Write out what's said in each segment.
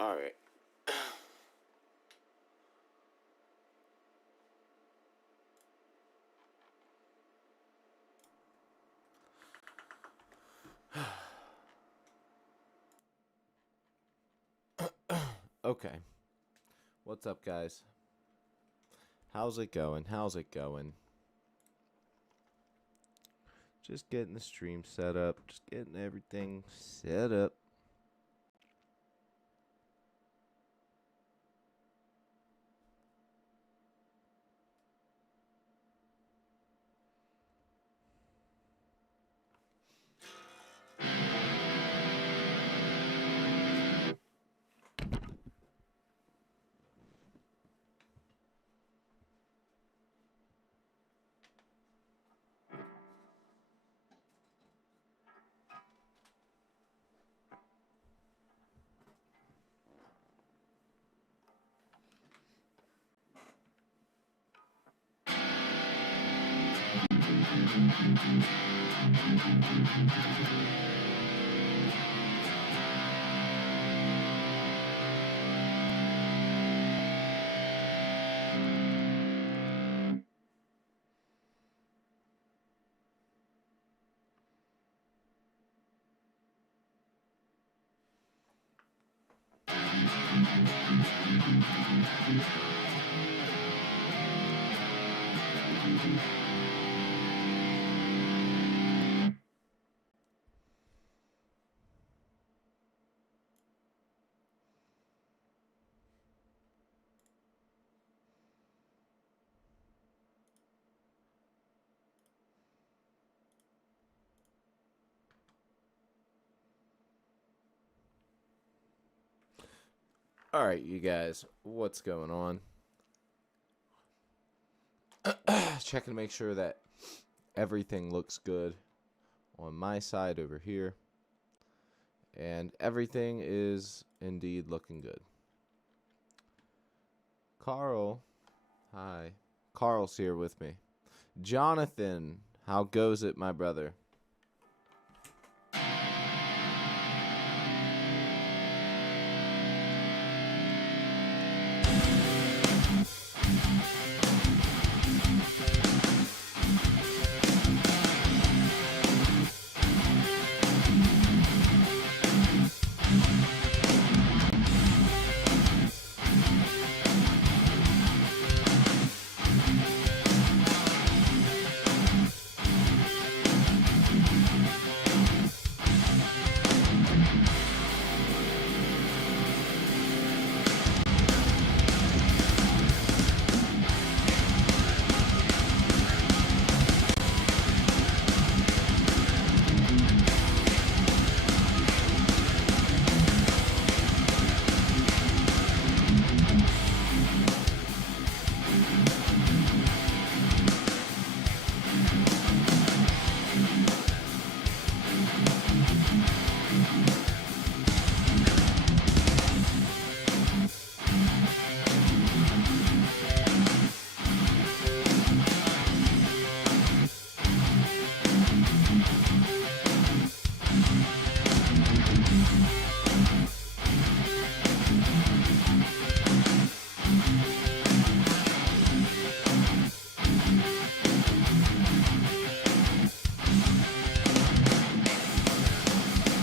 All right. Okay. What's up, guys? How's it going? How's it going? Just getting the stream set up. Just getting everything set up. All right, you guys. What's going on? Checking to make sure that everything looks good on my side over here. And everything is indeed looking good. Carl. Hi. Carl's here with me. Jonathan, how goes it, my brother?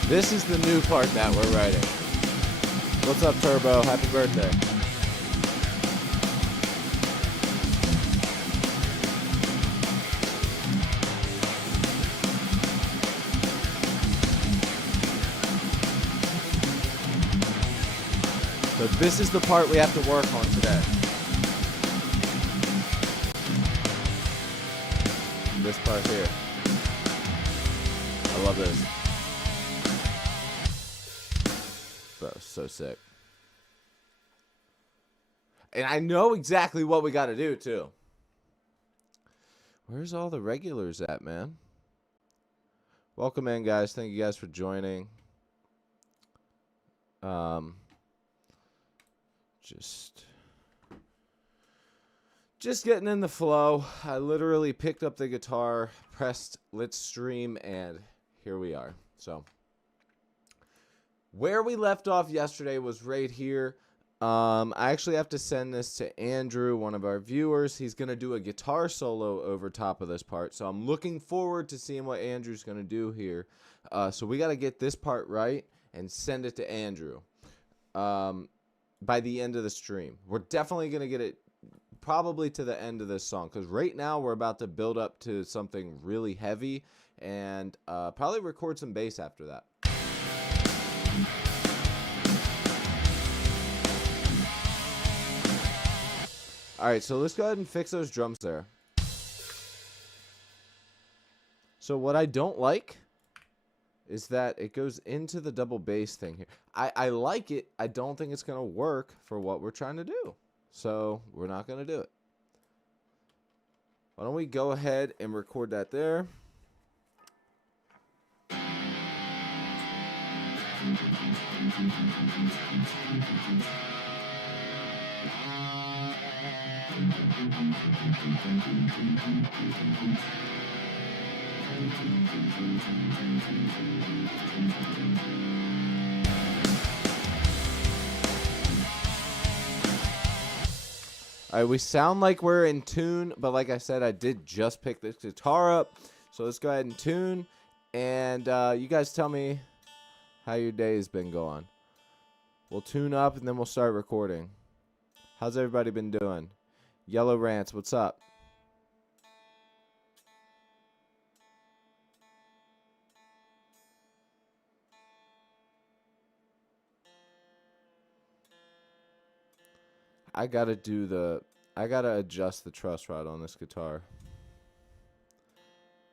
This is the new part that we're writing. What's up, Turbo? Happy birthday. So this is the part we have to work on today. This part here. I love this. Bro, so sick. And I know exactly what we got to do, too. Where's all the regulars at, man? Welcome in, guys. Thank you guys for joining. Just getting in the flow. I literally picked up the guitar, pressed let's stream, and here we are. So Where we left off yesterday was right here. I actually have to send this to Andrew, one of our viewers. He's going to do a guitar solo over top of this part. So I'm looking forward to seeing what Andrew's going to do here. So we got to get this part right and send it to Andrew by the end of the stream. We're definitely going to get it probably to the end of this song, because right now we're about to build up to something really heavy and probably record some bass after that. Alright, so let's go ahead and fix those drums there. So what I don't like is that it goes into the double bass thing here. I like it. I don't think it's going to work for what we're trying to do. So we're not going to do it. Why don't we go ahead and record that there. Alright, we sound like we're in tune, but like I said, I did just pick this guitar up. So let's go ahead and tune. And you guys tell me how your day has been going. We'll tune up and then we'll start recording. How's everybody been doing? Yellow Rants, what's up? I gotta adjust the truss rod on this guitar.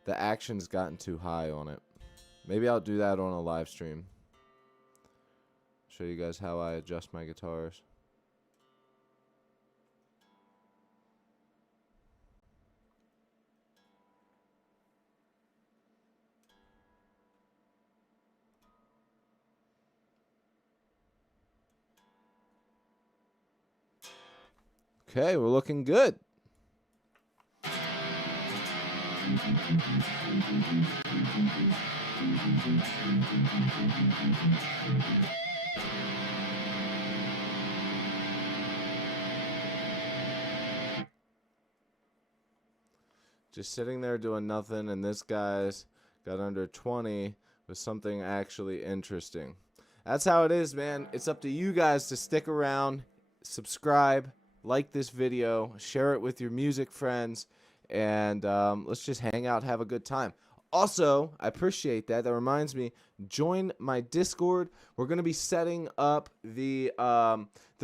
The action's gotten too high on it. Maybe I'll do that on a live stream. Show you guys how I adjust my guitars. Okay, we're looking good. Just sitting there doing nothing, and this guy's got under 20 with something actually interesting. That's how it is, man. It's up to you guys to stick around, subscribe, like this video, share it with your music friends, and let's just hang out, have a good time. Also, I appreciate that. That reminds me, join my Discord. We're going to be setting up the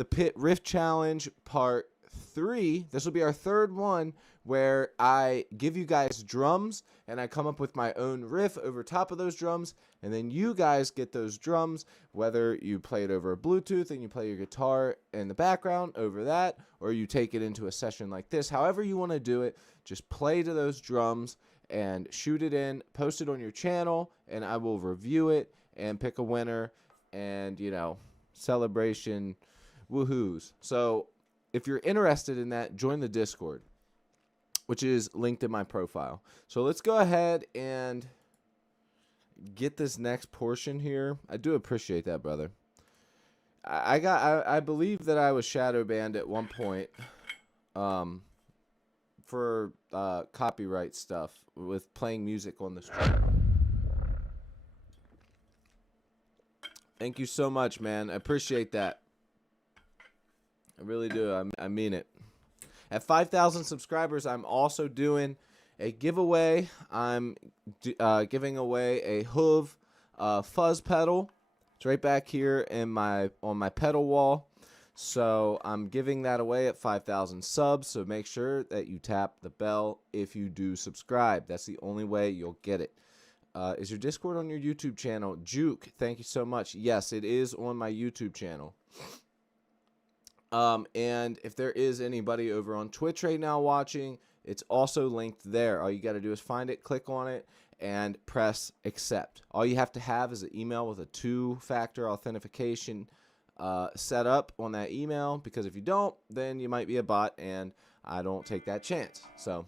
Pit Riff Challenge Part 3. This will be our third one, where I give you guys drums and I come up with my own riff over top of those drums, and then you guys get those drums, whether you play it over Bluetooth and you play your guitar in the background over that, or you take it into a session like this. However you want to do it, just play to those drums and shoot it in, post it on your channel, and I will review it and pick a winner, and, you know, celebration, woohoos. So if you're interested in that, join the Discord, which is linked in my profile. So let's go ahead and get this next portion here. I do appreciate that, brother. I believe that I was shadow banned at one point for copyright stuff with playing music on the stream. Thank you so much, man. I appreciate that. I really do. I mean it. At 5,000 subscribers, I'm also doing a giveaway. I'm giving away a Hoove fuzz pedal. It's right back here in on my pedal wall. So I'm giving that away at 5,000 subs. So make sure that you tap the bell if you do subscribe. That's the only way you'll get it. Is your Discord on your YouTube channel? Juke, thank you so much. Yes, it is on my YouTube channel. And if there is anybody over on Twitch right now watching, it's also linked there. All you got to do is find it, click on it, and press accept. All you have to have is an email with a 2-factor authentication set up on that email, because if you don't, then you might be a bot, and I don't take that chance. So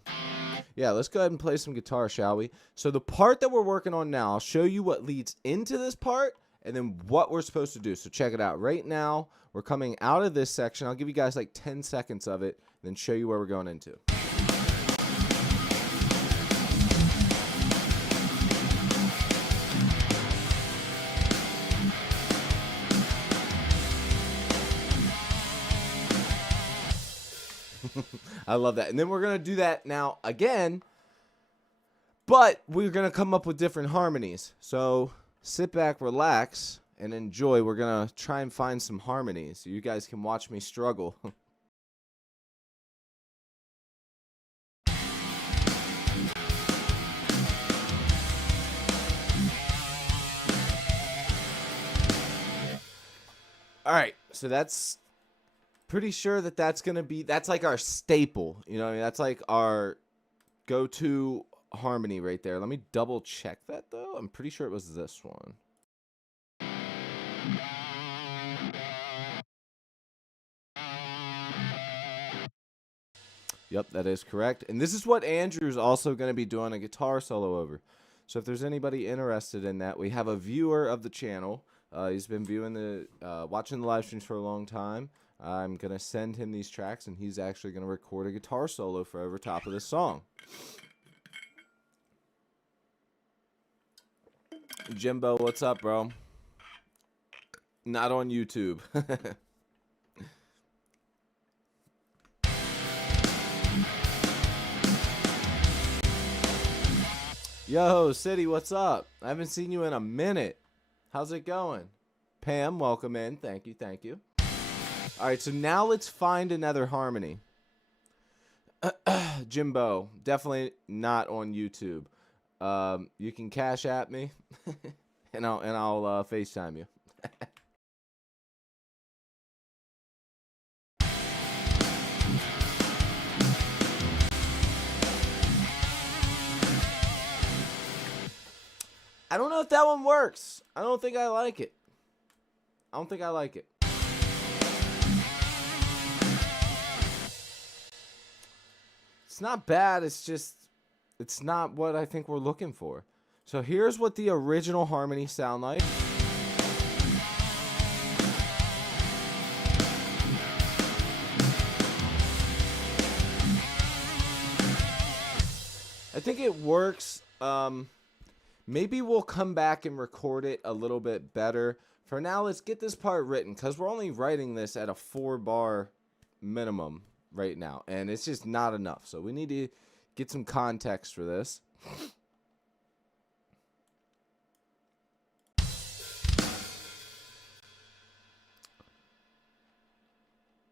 yeah, let's go ahead and play some guitar, shall we? So the part that we're working on now, I'll show you what leads into this part, and then what we're supposed to do. So check it out. Right now, we're coming out of this section. I'll give you guys like 10 seconds of it, then show you where we're going into. I love that. And then we're going to do that now again, but we're going to come up with different harmonies. So sit back, relax, and enjoy. We're going to try and find some harmonies so you guys can watch me struggle. All right, so that's pretty sure that that's going to be, that's like our staple, you know what I mean? That's like our go-to harmony right there. Let me double check that though. I'm pretty sure it was this one. Yep, that is correct. And this is what Andrew's also going to be doing a guitar solo over. So if there's anybody interested in that, we have a viewer of the channel. He's been viewing watching the live streams for a long time. I'm going to send him these tracks, and he's actually going to record a guitar solo for over top of this song. Jimbo, what's up, bro? Not on YouTube. Yo, City, what's up? I haven't seen you in a minute. How's it going? Pam, welcome in. Thank you, thank you. All right, so now let's find another harmony. Jimbo, definitely not on YouTube. You can cash at me, and I'll FaceTime you. I don't know if that one works. I don't think I like it. I don't think I like it. It's not bad. It's just, it's not what I think we're looking for. So here's what the original harmony sound like. I think it works. Maybe we'll come back and record it a little bit better. For now, let's get this part written, because we're only writing this at a 4-bar minimum right now, and it's just not enough. So we need to get some context for this.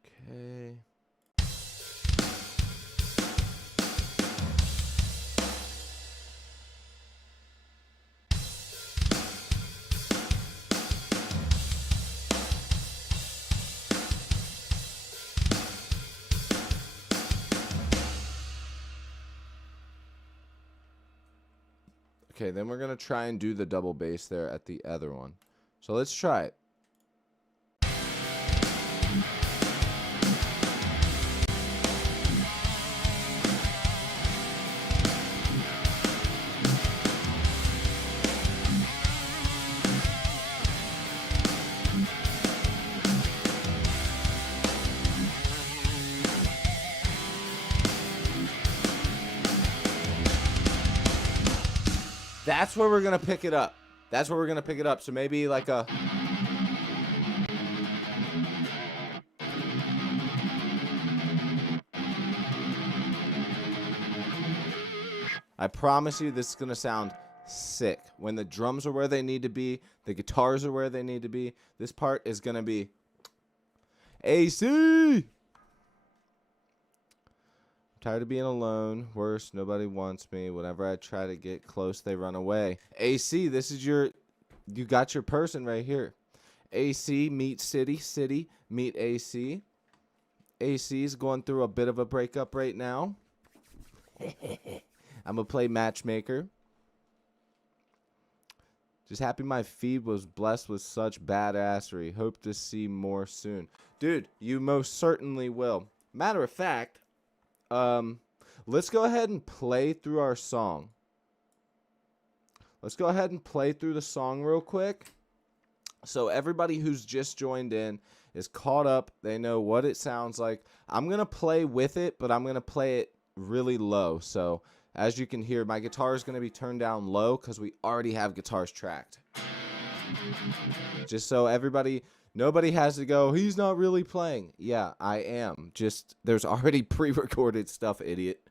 Okay. Okay, then we're going to try and do the double bass there at the other one. So let's try it. That's where we're going to pick it up. That's where we're going to pick it up. So maybe like a... I promise you this is going to sound sick. When the drums are where they need to be, the guitars are where they need to be, this part is going to be AC! Tired of being alone. Worse, nobody wants me. Whenever I try to get close, they run away. AC, this is you got your person right here. AC meet City, City meet AC. AC is going through a bit of a breakup right now. I'm going to play matchmaker. Just happy my feed was blessed with such badassery. Hope to see more soon. Dude, you most certainly will. Matter of fact, let's go ahead and play through our song. Let's go ahead and play through the song real quick. So everybody who's just joined in is caught up. They know what it sounds like. I'm going to play with it, but I'm going to play it really low. So as you can hear, my guitar is going to be turned down low because we already have guitars tracked. Just so nobody has to go, he's not really playing. Yeah, I am. Just, there's already pre-recorded stuff, idiot.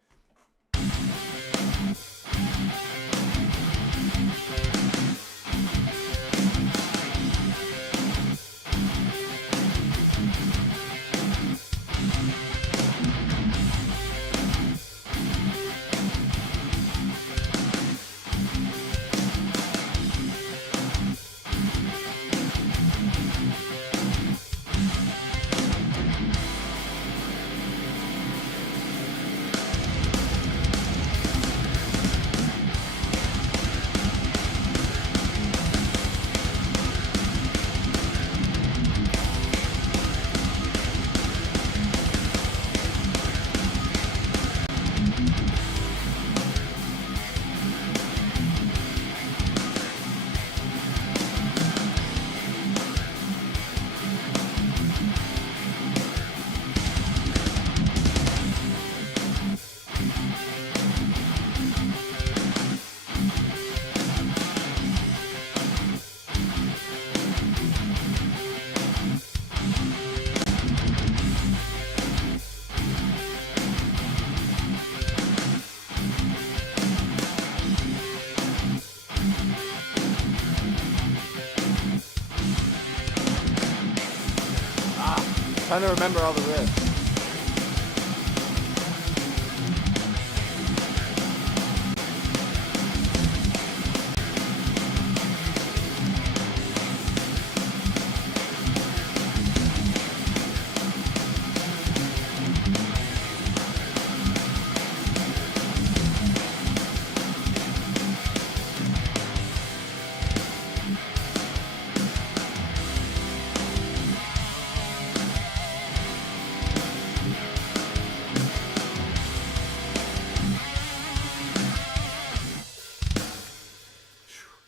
Trying to remember all the riffs.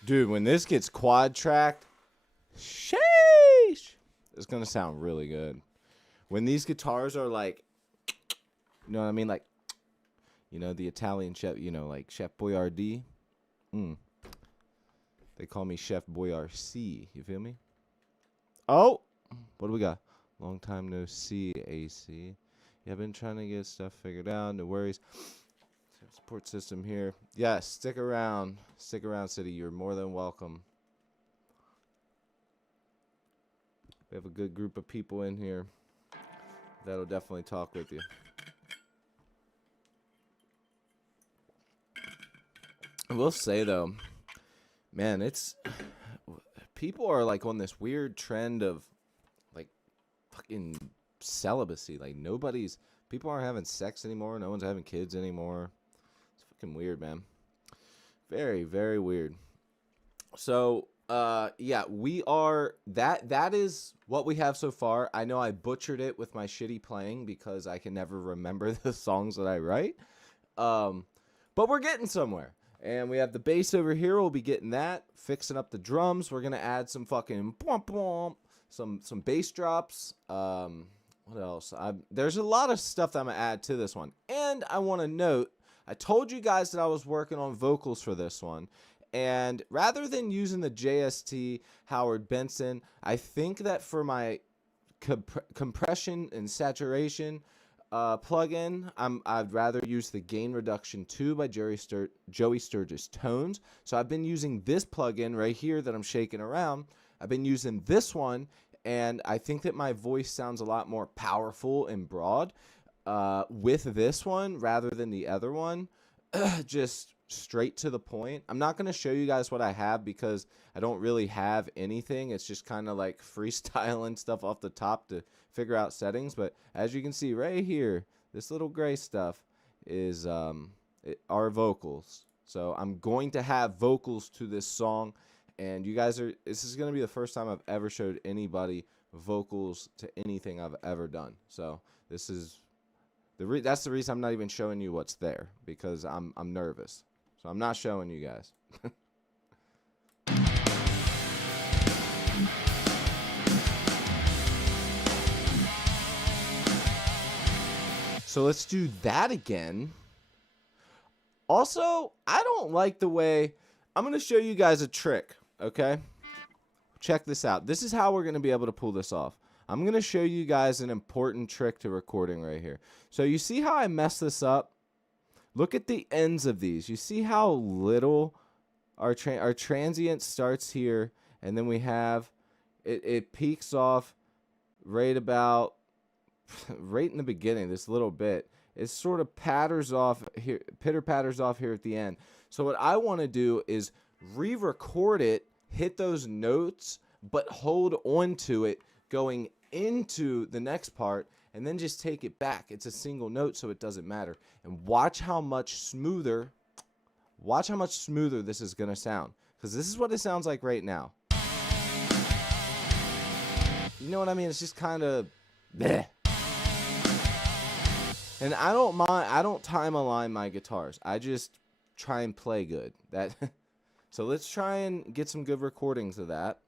Dude, when this gets quad tracked, sheesh, it's going to sound really good. When these guitars are like, you know what I mean? Like, you know, the Italian chef, you know, like Chef Boyardee. They call me Chef Boyardee. You feel me? Oh, what do we got? Long time no see, AC. Yeah, I've been trying to get stuff figured out. No worries. Support system here. Yeah, stick around. Stick around, City. You're more than welcome. We have a good group of people in here that'll definitely talk with you. I will say, though, man, people are like on this weird trend of like fucking celibacy. Like people aren't having sex anymore. No one's having kids anymore. Weird, man. Very, very weird. So yeah, we are that is what we have so far. I know I butchered it with my shitty playing because I can never remember the songs that I write, but we're getting somewhere. And we have the bass over here. We'll be getting that, fixing up the drums. We're gonna add some fucking some bass drops. What else? There's a lot of stuff that I'm gonna add to this one. And I want to note, I told you guys that I was working on vocals for this one, and rather than using the JST Howard Benson, I think that for my compression and saturation plugin, I'd rather use the Gain Reduction 2 by Joey Sturgis Tones. So I've been using this plugin right here that I'm shaking around. I've been using this one, and I think that my voice sounds a lot more powerful and broad with this one rather than the other one. Just straight to the point. I'm not going to show you guys what I have because I don't really have anything. It's just kind of like freestyling stuff off the top to figure out settings. But as you can see right here, this little gray stuff is our vocals. So I'm going to have vocals to this song, and this is going to be the first time I've ever showed anybody vocals to anything I've ever done. So this is that's the reason I'm not even showing you what's there, because I'm nervous. So I'm not showing you guys. So let's do that again. Also, I don't like the way... I'm going to show you guys a trick, okay? Check this out. This is how we're going to be able to pull this off. I'm going to show you guys an important trick to recording right here. So you see how I messed this up? Look at the ends of these. You see how little our transient starts here, and then we have... It peaks off right about... right in the beginning, this little bit. It sort of patters off here, pitter-patters off here at the end. So what I want to do is re-record it, hit those notes, but hold on to it going into the next part, and then just take it back. It's a single note, so it doesn't matter. And watch how much smoother this is going to sound. Because this is what it sounds like right now. You know what I mean? It's just kind of... bleh. And I don't mind, I don't time align my guitars. I just try and play good. So let's try and get some good recordings of that.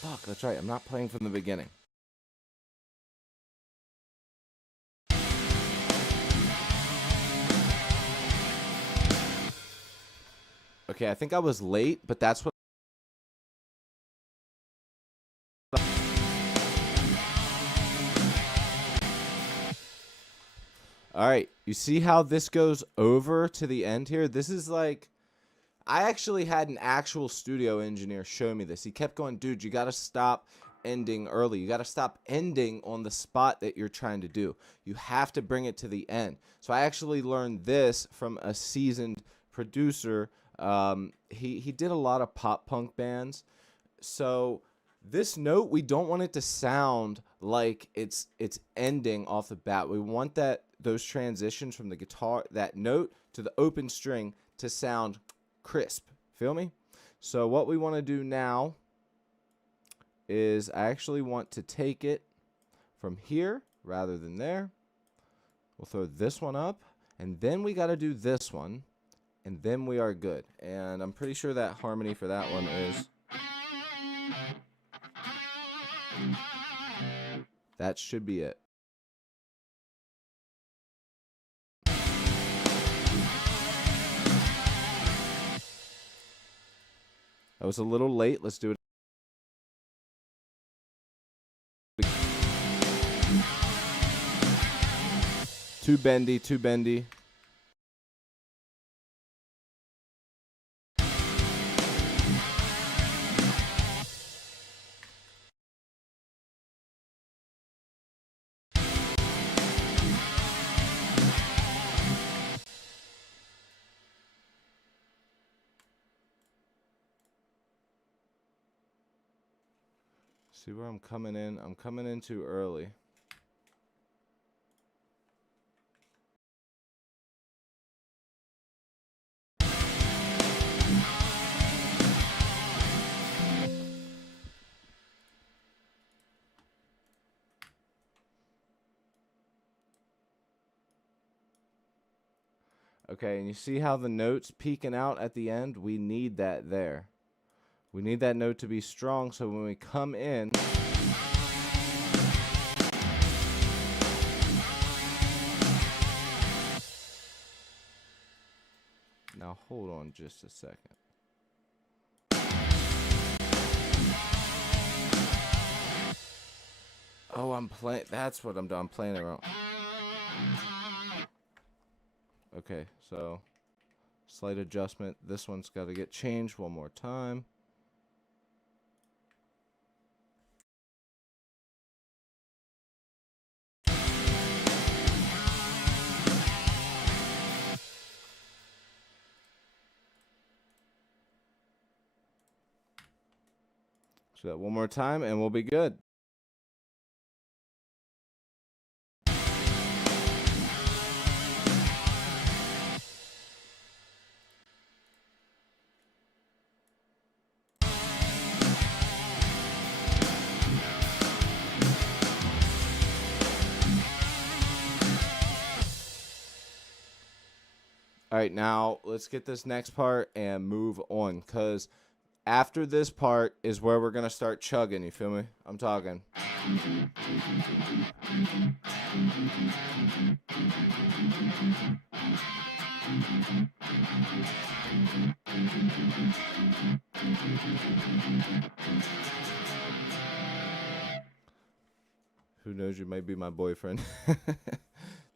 Fuck, that's right. I'm not playing from the beginning. Okay, I think I was late, but that's what... Alright, you see how this goes over to the end here? This is like... I actually had an actual studio engineer show me this. He kept going, dude, you gotta stop ending early. You gotta stop ending on the spot that you're trying to do. You have to bring it to the end. So I actually learned this from a seasoned producer. He did a lot of pop punk bands. So this note, we don't want it to sound like it's ending off the bat. We want those transitions from the guitar, that note to the open string, to sound crisp. Feel me? So what we want to do now is I actually want to take it from here rather than there. We'll throw this one up, and then we got to do this one. And then we are good. And I'm pretty sure that harmony for that one is... that should be it. That was a little late. Let's do it. Too bendy, too bendy. See where I'm coming in? I'm coming in too early. Okay, and you see how the note's peeking out at the end? We need that there. We need that note to be strong so when we come in... Now hold on just a second. Oh, I'm playing... That's what I'm doing. I'm playing it wrong. Okay, so... Slight adjustment. This one's got to get changed one more time. So that one more time and we'll be good. All right, now let's get this next part and move on, because after this part is where we're going to start chugging. You feel me? I'm talking. Who knows, you might be my boyfriend.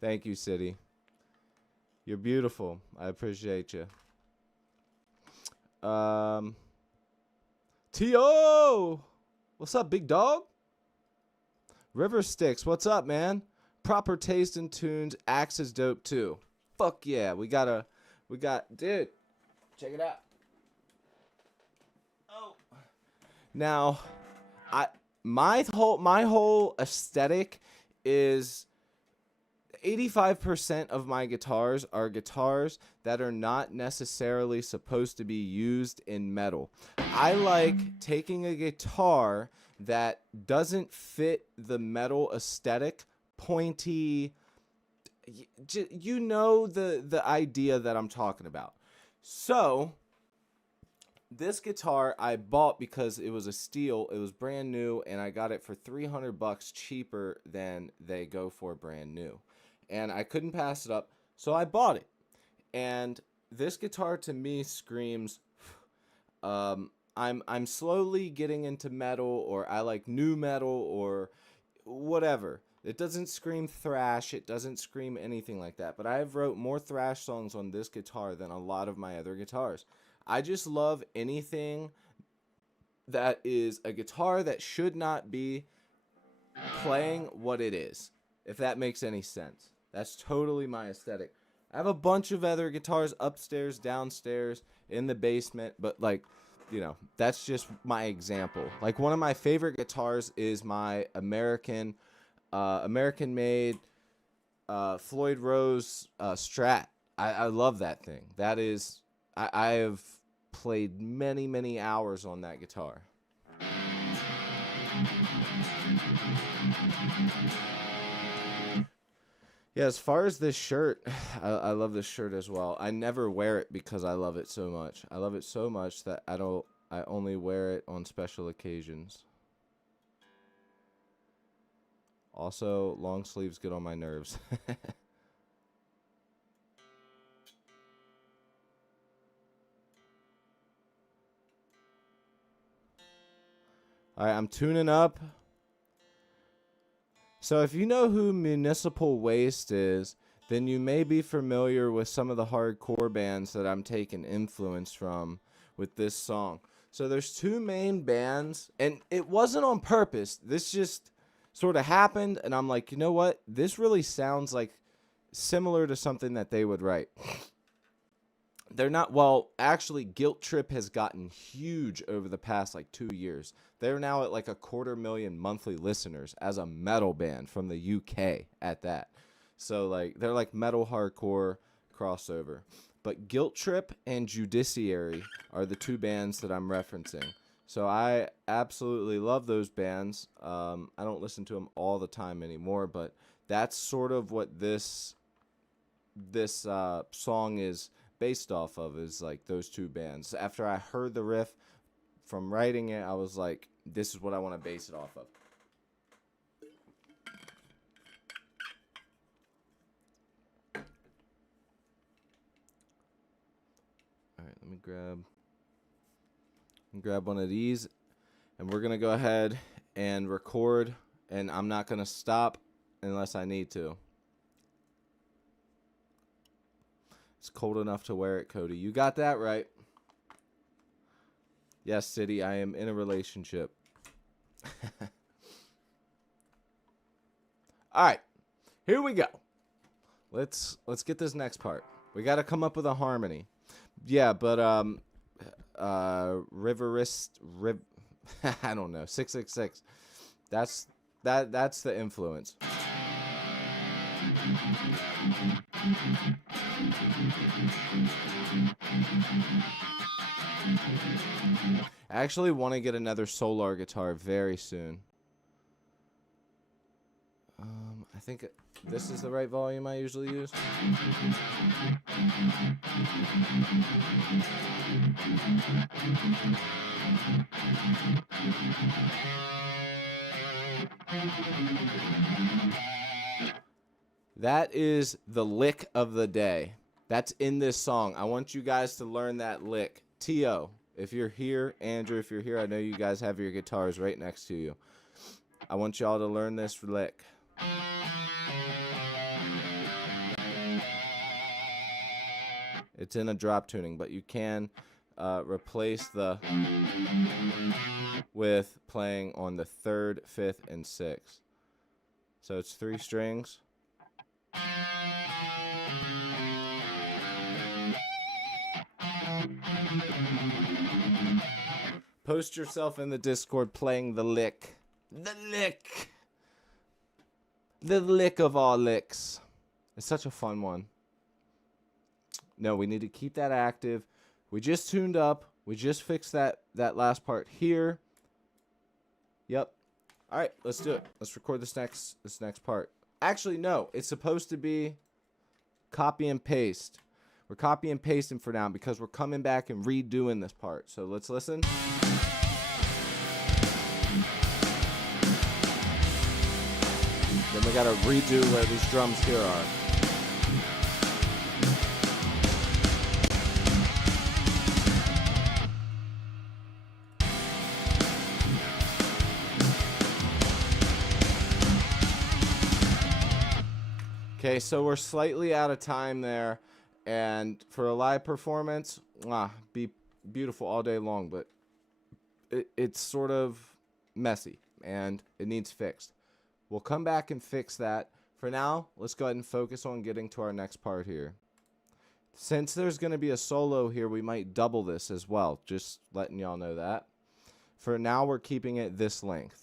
Thank you, City. You're beautiful. I appreciate you. T.O. What's up, big dog? River Sticks, what's up, man? Proper taste in tunes. Axe is dope, too. Fuck yeah. Dude, check it out. Oh. Now, my whole aesthetic is 85% of my guitars are guitars that are not necessarily supposed to be used in metal. I like taking a guitar that doesn't fit the metal aesthetic, pointy, you know the idea that I'm talking about. So this guitar I bought because it was a steal. It was brand new, and I got it for $300 cheaper than they go for brand new. And I couldn't pass it up, so I bought it. And this guitar to me screams, I'm slowly getting into metal, or I like new metal, or whatever. It doesn't scream thrash. It doesn't scream anything like that. But I've wrote more thrash songs on this guitar than a lot of my other guitars. I just love anything that is a guitar that should not be playing what it is, if that makes any sense. That's totally my aesthetic. I have a bunch of other guitars upstairs, downstairs, in the basement, but like, you know, that's just my example. Like, one of my favorite guitars is my American made Floyd Rose Strat. I love that thing. That is, I have played many, many hours on that guitar. Yeah, as far as this shirt, I love this shirt as well. I never wear it because I love it so much. I love it so much that I only wear it on special occasions. Also, long sleeves get on my nerves. All right, I'm tuning up. So if you know who Municipal Waste is, then you may be familiar with some of the hardcore bands that I'm taking influence from with this song. So there's two main bands, and it wasn't on purpose. This just sort of happened, and I'm like, you know what? This really sounds like similar to something that they would write. They're not, well, actually, Guilt Trip has gotten huge over the past, like, 2 years. They're now at, like, 250,000 monthly listeners as a metal band from the UK at that. So, like, they're, like, metal hardcore crossover. But Guilt Trip and Judiciary are the two bands that I'm referencing. So I absolutely love those bands. I don't listen to them all the time anymore, but that's sort of what this song is based off of, is like those two bands. After I heard the riff from writing it, I was like, this is what I want to base it off of. All right, let me grab one of these, and we're going to go ahead and record, and I'm not going to stop unless I need to. It's cold enough to wear it, Cody. You got that right. Yes, City, I am in a relationship. All right, here we go. Let's get this next part. We got to come up with a harmony. Yeah, but I don't know, 666. That's the influence. I actually want to get another Solar guitar very soon. I think this is the right volume I usually use. That is the lick of the day. That's in this song. I want you guys to learn that lick. T.O., if you're here, Andrew, if you're here, I know you guys have your guitars right next to you. I want y'all to learn this lick. It's in a drop tuning, but you can replace the with playing on the 3rd, 5th, and 6th. So it's 3 strings. Post yourself in the Discord playing the lick. The lick. The lick of all licks. It's such a fun one. No, we need to keep that active. We just tuned up. We just fixed that last part here. Yep. All right, let's do it. Let's record this next part. Actually, no. It's supposed to be copy and paste. We're copy and pasting for now because we're coming back and redoing this part. So let's listen. Then we gotta redo where these drums here are. Okay, so we're slightly out of time there, and for a live performance, be beautiful all day long, but it's sort of messy, and it needs fixed. We'll come back and fix that. For now, let's go ahead and focus on getting to our next part here. Since there's going to be a solo here, we might double this as well, just letting y'all know that. For now, we're keeping it this length.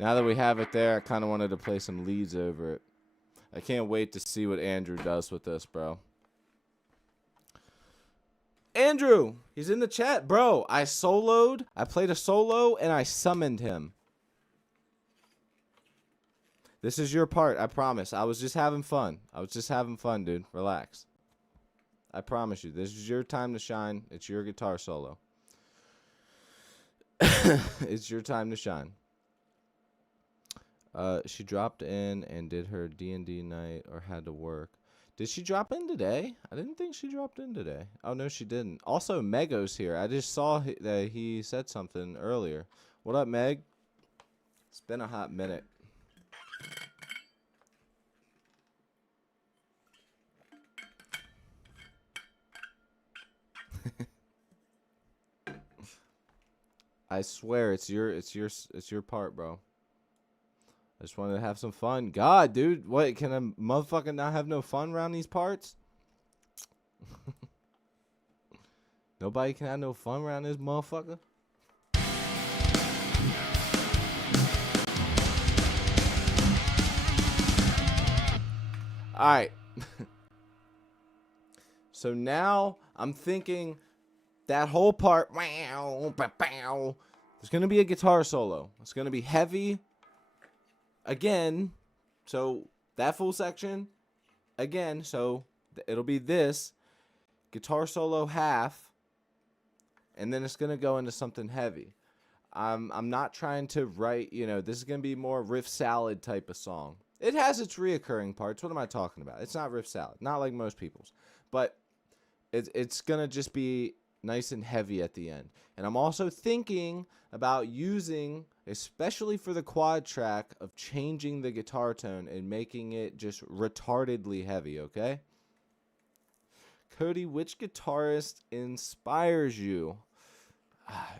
Now that we have it there, I kind of wanted to play some leads over it. I can't wait to see what Andrew does with this, bro. Andrew, he's in the chat. Bro, I soloed. I played a solo, and I summoned him. This is your part, I promise. I was just having fun. Dude. Relax. I promise you. This is your time to shine. It's your guitar solo. It's your time to shine. She dropped in and did her D&D night or had to work. Did she drop in today? I didn't think she dropped in today. Oh, no, she didn't. Also, Mego's here. I just saw that he said something earlier. What up, Meg? It's been a hot minute. I swear it's your part, bro. I just wanted to have some fun. God, dude, what, can a motherfucker not have no fun around these parts? Nobody can have no fun around this motherfucker. All right. So now I'm thinking that whole part, there's going to be a guitar solo. It's going to be heavy. Again, so that full section, again, so it'll be this, guitar solo half, and then it's going to go into something heavy. I'm not trying to write, this is going to be more riff salad type of song. It has its reoccurring parts. What am I talking about? It's not riff salad, not like most people's. But it's going to just be nice and heavy at the end. And I'm also thinking about using, especially for the quad track, of changing the guitar tone and making it just retardedly heavy, okay? Cody, which guitarist inspires you?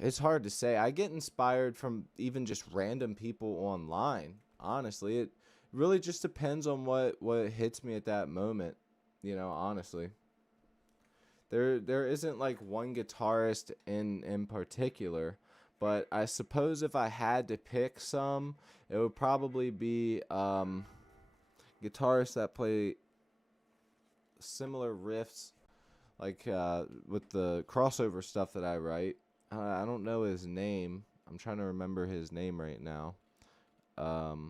It's hard to say. I get inspired from even just random people online. Honestly, it really just depends on what hits me at that moment, honestly. There isn't like one guitarist in particular, but I suppose if I had to pick some, it would probably be guitarists that play similar riffs, like with the crossover stuff that I write. I don't know his name. I'm trying to remember his name right now. God,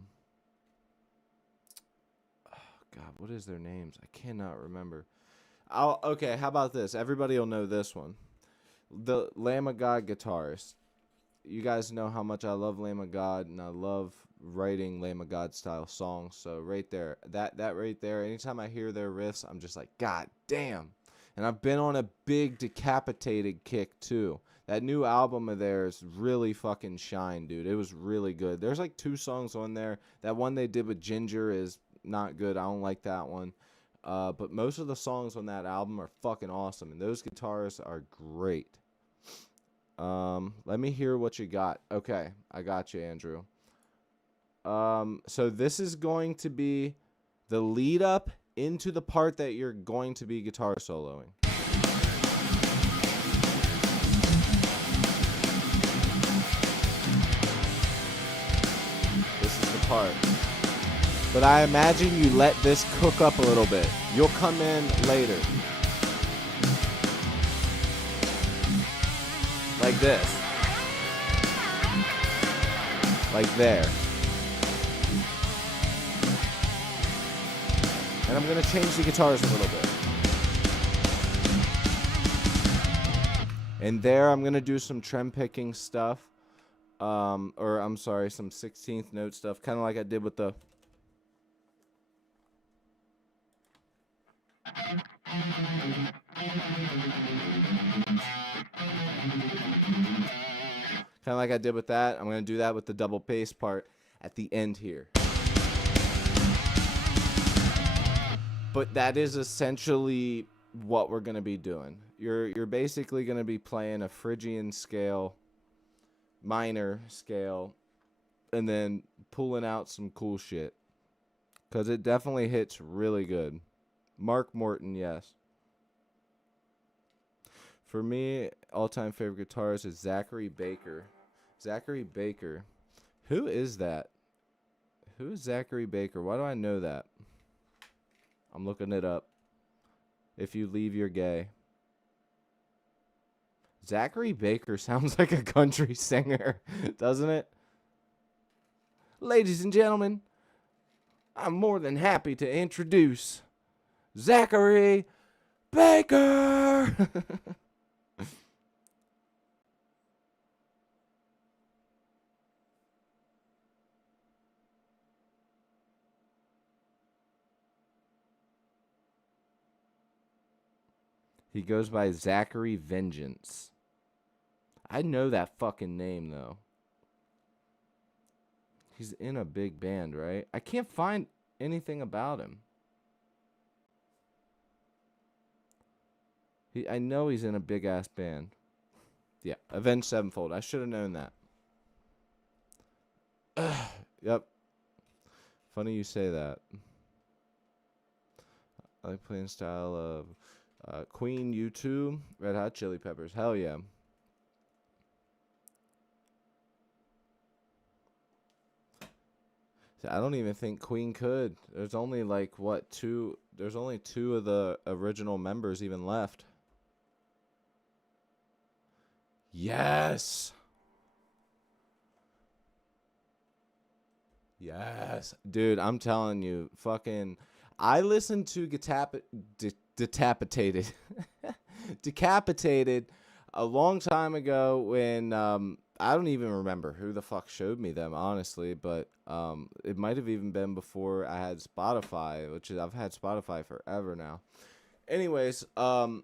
what is their names? I cannot remember. Okay, how about this? Everybody will know this one. The Lamb of God guitarist. You guys know how much I love Lamb of God, and I love writing Lamb of God style songs. So right there, that right there, anytime I hear their riffs, I'm just like, God damn. And I've been on a big Decapitated kick too. That new album of theirs really fucking shined, dude. It was really good. There's like 2 songs on there. That one they did with Ginger is not good. I don't like that one. But most of the songs on that album are fucking awesome, and those guitars are great. Let me hear what you got. Okay, I got you, Andrew. So this is going to be the lead up into the part that you're going to be guitar soloing. This is the part. But I imagine you let this cook up a little bit. You'll come in later. Like this. Like there. And I'm going to change the guitars a little bit. And there I'm going to do some trem picking stuff. Some 16th note stuff. Kind of like I did with the... Kind of like I did with that. I'm going to do that with the double bass part at the end here. But that is essentially what we're going to be doing. You're basically going to be playing a Phrygian scale, minor scale, and then pulling out some cool shit. Because it definitely hits really good. Mark Morton, yes. For me, all-time favorite guitarist is Zachary Baker. Zachary Baker. Who is that? Who is Zachary Baker? Why do I know that? I'm looking it up. If you leave, you're gay. Zachary Baker sounds like a country singer, doesn't it? Ladies and gentlemen, I'm more than happy to introduce Zachary Baker. He goes by Zachary Vengeance. I know that fucking name, though. He's in a big band, right? I can't find anything about him. I know he's in a big-ass band. Yeah, Avenged Sevenfold. I should have known that. Yep. Funny you say that. I like playing style of Queen, U2, Red Hot Chili Peppers. Hell yeah. I don't even think Queen could. There's only like what, two? There's only two of the original members even left. Yes. Yes. Dude, I'm telling you, fucking I listened to Decapitated Decapitated a long time ago when I don't even remember who the fuck showed me them, honestly, but it might have even been before I had Spotify, which is, I've had Spotify forever now. Anyways, and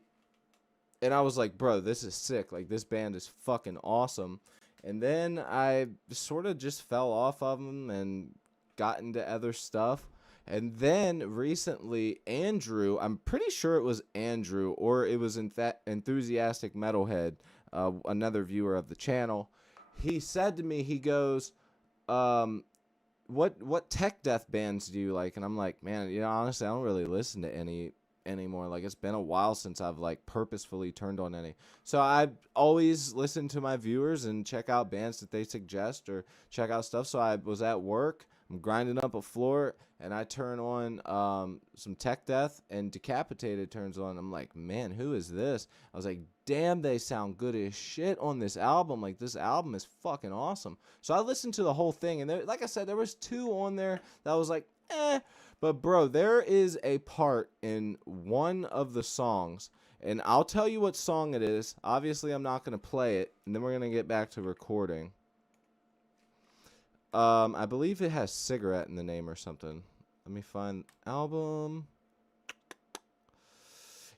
I was like, bro, this is sick. Like, this band is fucking awesome. And then I sort of just fell off of them and got into other stuff. And then recently, Andrew, I'm pretty sure it was Andrew, or it was Enthusiastic Metalhead, another viewer of the channel. He said to me, he goes, what tech death bands do you like? And I'm like, man, you know, honestly, I don't really listen to any anymore. Like, it's been a while since I've like purposefully turned on any. So I always listen to my viewers and check out bands that they suggest or check out stuff. So I was at work, I'm grinding up a floor, and I turn on some tech death, and Decapitated turns on. I'm like, man, who is this? I was like, damn, they sound good as shit on this album. Like, this album is fucking awesome. So I listened to the whole thing, and there, like I said, there was two on there that was like, eh. But, bro, there is a part in one of the songs, and I'll tell you what song it is. Obviously, I'm not going to play it, and then we're going to get back to recording. I believe it has Cigarette in the name or something. Let me find album.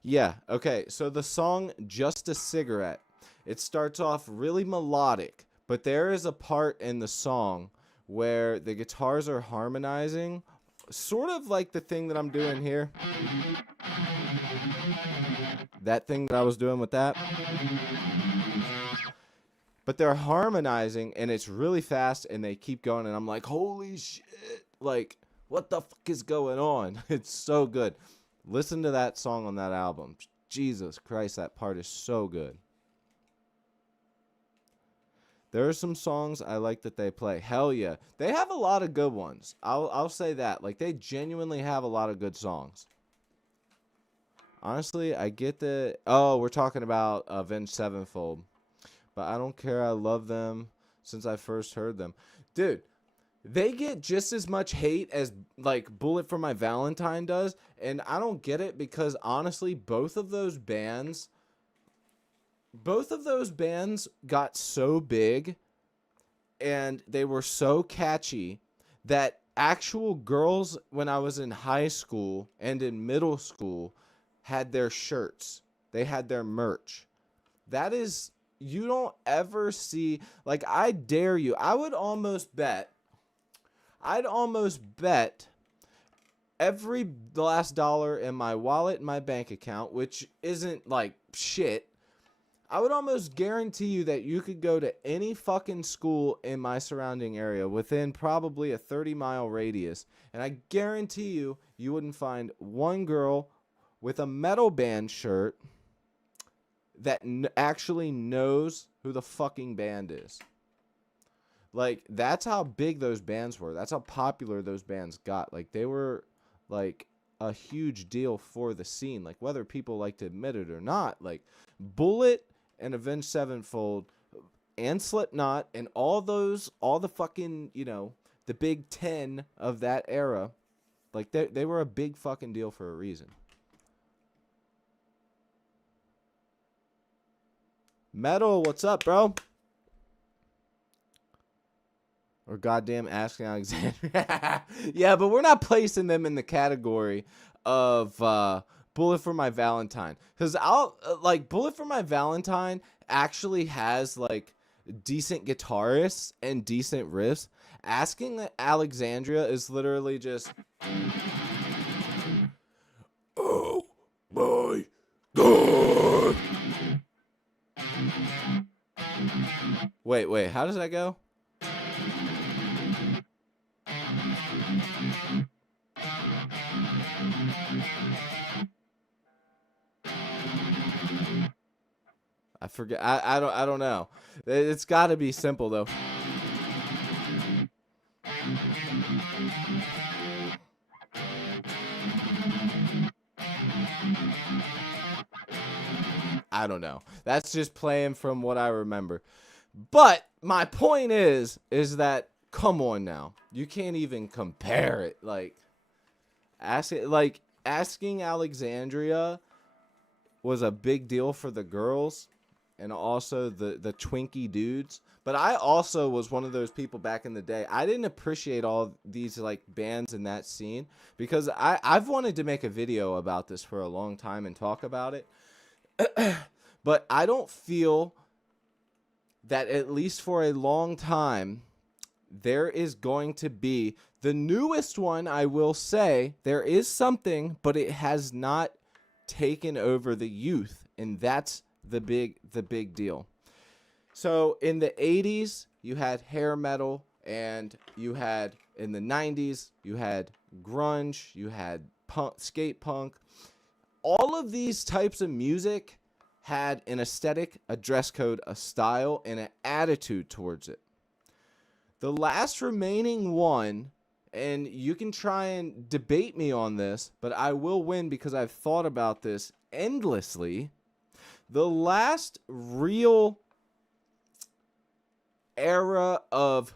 Yeah, okay. So the song Just a Cigarette. It starts off really melodic, but there is a part in the song where the guitars are harmonizing, sort of like the thing that I'm doing here. That thing that I was doing with that. But they're harmonizing, and it's really fast, and they keep going, and I'm like, holy shit. Like, what the fuck is going on? It's so good. Listen to that song on that album. Jesus Christ, that part is so good. There are some songs I like that they play. Hell yeah. They have a lot of good ones. I'll say that. Like, they genuinely have a lot of good songs. Honestly, I get the... Oh, we're talking about Avenged Sevenfold. But I don't care. I love them since I first heard them. Dude, they get just as much hate as, like, Bullet for My Valentine does. And I don't get it because, honestly, both of those bands got so big and they were so catchy that actual girls, when I was in high school and in middle school, had their shirts. They had their merch. That is... You don't ever see, like, I dare you. I'd almost bet every last dollar in my wallet and my bank account, which isn't like shit. I would almost guarantee you that you could go to any fucking school in my surrounding area within probably a 30-mile radius, and I guarantee you wouldn't find one girl with a metal band shirt that actually knows who the fucking band is. Like, that's how big those bands were. That's how popular those bands got. Like, they were, like, a huge deal for the scene. Like, whether people like to admit it or not, like, Bullet and Avenged Sevenfold and Slipknot and all the fucking, the Big 10 of that era, like they were a big fucking deal for a reason. Metal, what's up, bro? Or goddamn Asking Alexandria. Yeah, but we're not placing them in the category of Bullet for My Valentine. Because Bullet for My Valentine actually has, like, decent guitarists and decent riffs. Asking Alexandria is literally just... Oh, my God. Wait, how does that go? I forget. I don't know. It's got to be simple though. I don't know. That's just playing from what I remember. But my point is that come on now. You can't even compare it. Like asking Alexandria was a big deal for the girls and also the Twinkie dudes. But I also was one of those people back in the day. I didn't appreciate all these like bands in that scene because I've wanted to make a video about this for a long time and talk about it. But I don't feel that, at least for a long time, there is going to be the newest one. I will say there is something, but it has not taken over the youth, and that's the big deal. So in the 80s, you had hair metal, and you had in the 90s, you had grunge, you had punk, skate punk. All of these types of music had an aesthetic, a dress code, a style, and an attitude towards it. The last remaining one, and you can try and debate me on this, but I will win because I've thought about this endlessly. The last real era of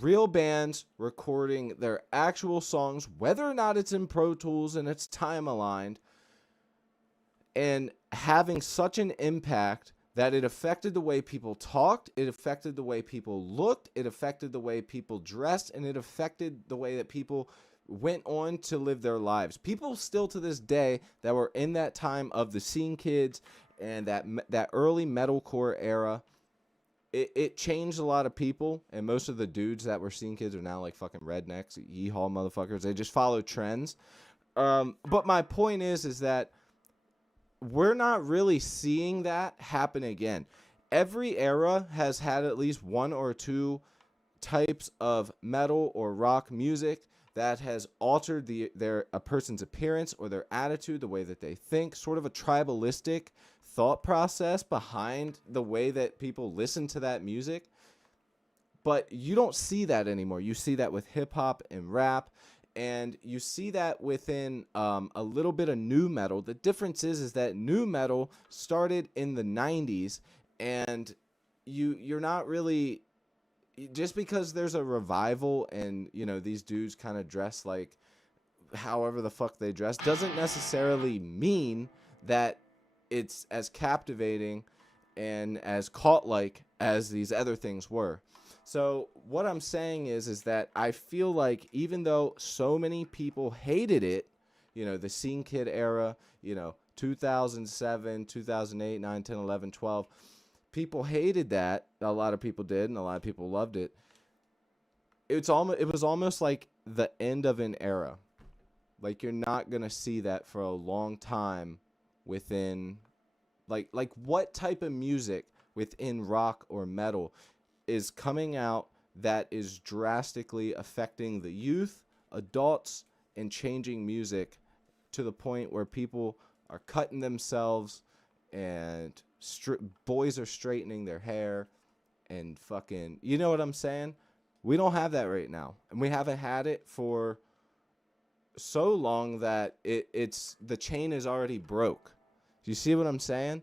real bands recording their actual songs, whether or not it's in Pro Tools and it's time aligned, and having such an impact that it affected the way people talked, it affected the way people looked, it affected the way people dressed, and it affected the way that people went on to live their lives. People still to this day that were in that time of the Scene Kids and that early metalcore era, it changed a lot of people, and most of the dudes that were Scene Kids are now like fucking rednecks, yeehaw motherfuckers. They just follow trends. But my point is that we're not really seeing that happen again. Every era has had at least one or two types of metal or rock music that has altered a person's appearance or their attitude, the way that they think, sort of a tribalistic thought process behind the way that people listen to that music. But you don't see that anymore. You see that with hip hop and rap. And you see that within a little bit of nu metal. The difference is that nu metal started in the 90s, and you're not really, just because there's a revival and these dudes kind of dress like however the fuck they dress doesn't necessarily mean that it's as captivating and as cult-like as these other things were. So what I'm saying is that I feel like even though so many people hated it, the Scene Kid era, 2007, 2008, 9, 10, 11, 12, people hated that. A lot of people did, and a lot of people loved it. It was almost like the end of an era. Like you're not going to see that for a long time within, like what type of music within rock or metal is coming out that is drastically affecting the youth, adults, and changing music to the point where people are cutting themselves and boys are straightening their hair and fucking, you know what I'm saying? We don't have that right now. And we haven't had it for so long that the chain is already broke. Do you see what I'm saying?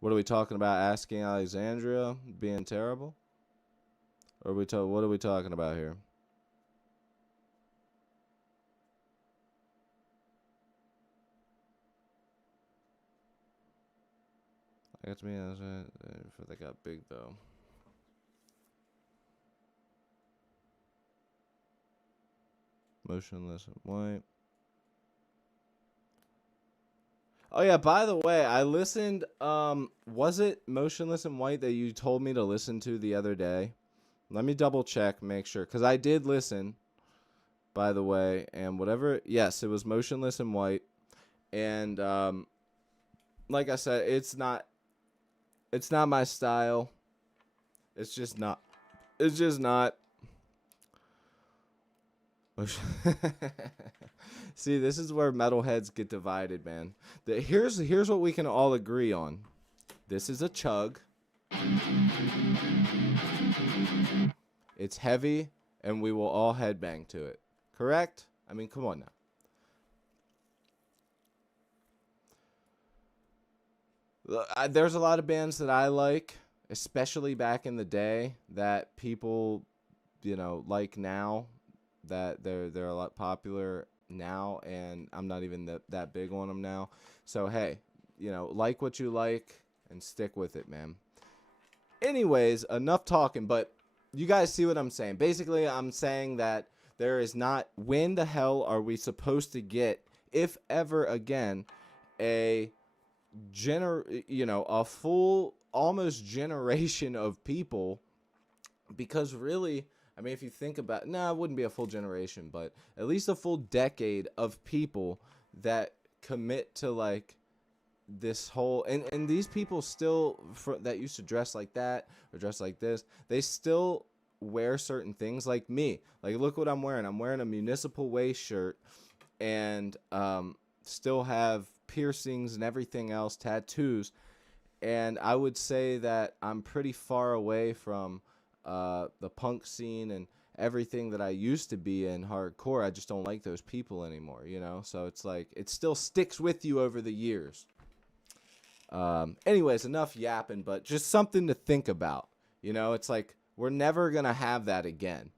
What are we talking about? Asking Alexandria being terrible? Or what are we talking about here? I got to me before they got big though. Motionless in White. Oh yeah, by the way, I listened, was it Motionless in White that you told me to listen to the other day? Let me double check, make sure, because I did listen, by the way, and whatever, yes, it was Motionless in White, and, like I said, it's not my style, it's just not. See, this is where metalheads get divided, man. Here's what we can all agree on. This is a chug. It's heavy, and we will all headbang to it. Correct? I mean, come on now. There's a lot of bands that I like, especially back in the day, that people, like now. That they're a lot popular now, and I'm not even that big on them now. So hey, like what you like and stick with it, man. Anyways, enough talking, but you guys see what I'm saying. Basically, I'm saying that there is not, when the hell are we supposed to get, if ever again, a full almost generation of people, because really, I mean, if you think about, it wouldn't be a full generation, but at least a full decade of people that commit to like this whole, and these people still that used to dress like that or dress like this, they still wear certain things. Like me, like look what I'm wearing. I'm wearing a Municipal Waste shirt, and still have piercings and everything else, tattoos, and I would say that I'm pretty far away from the punk scene and everything that I used to be in hardcore. I just don't like those people anymore, so it's like it still sticks with you over the years. Anyways, enough yapping, but just something to think about. It's like we're never gonna have that again.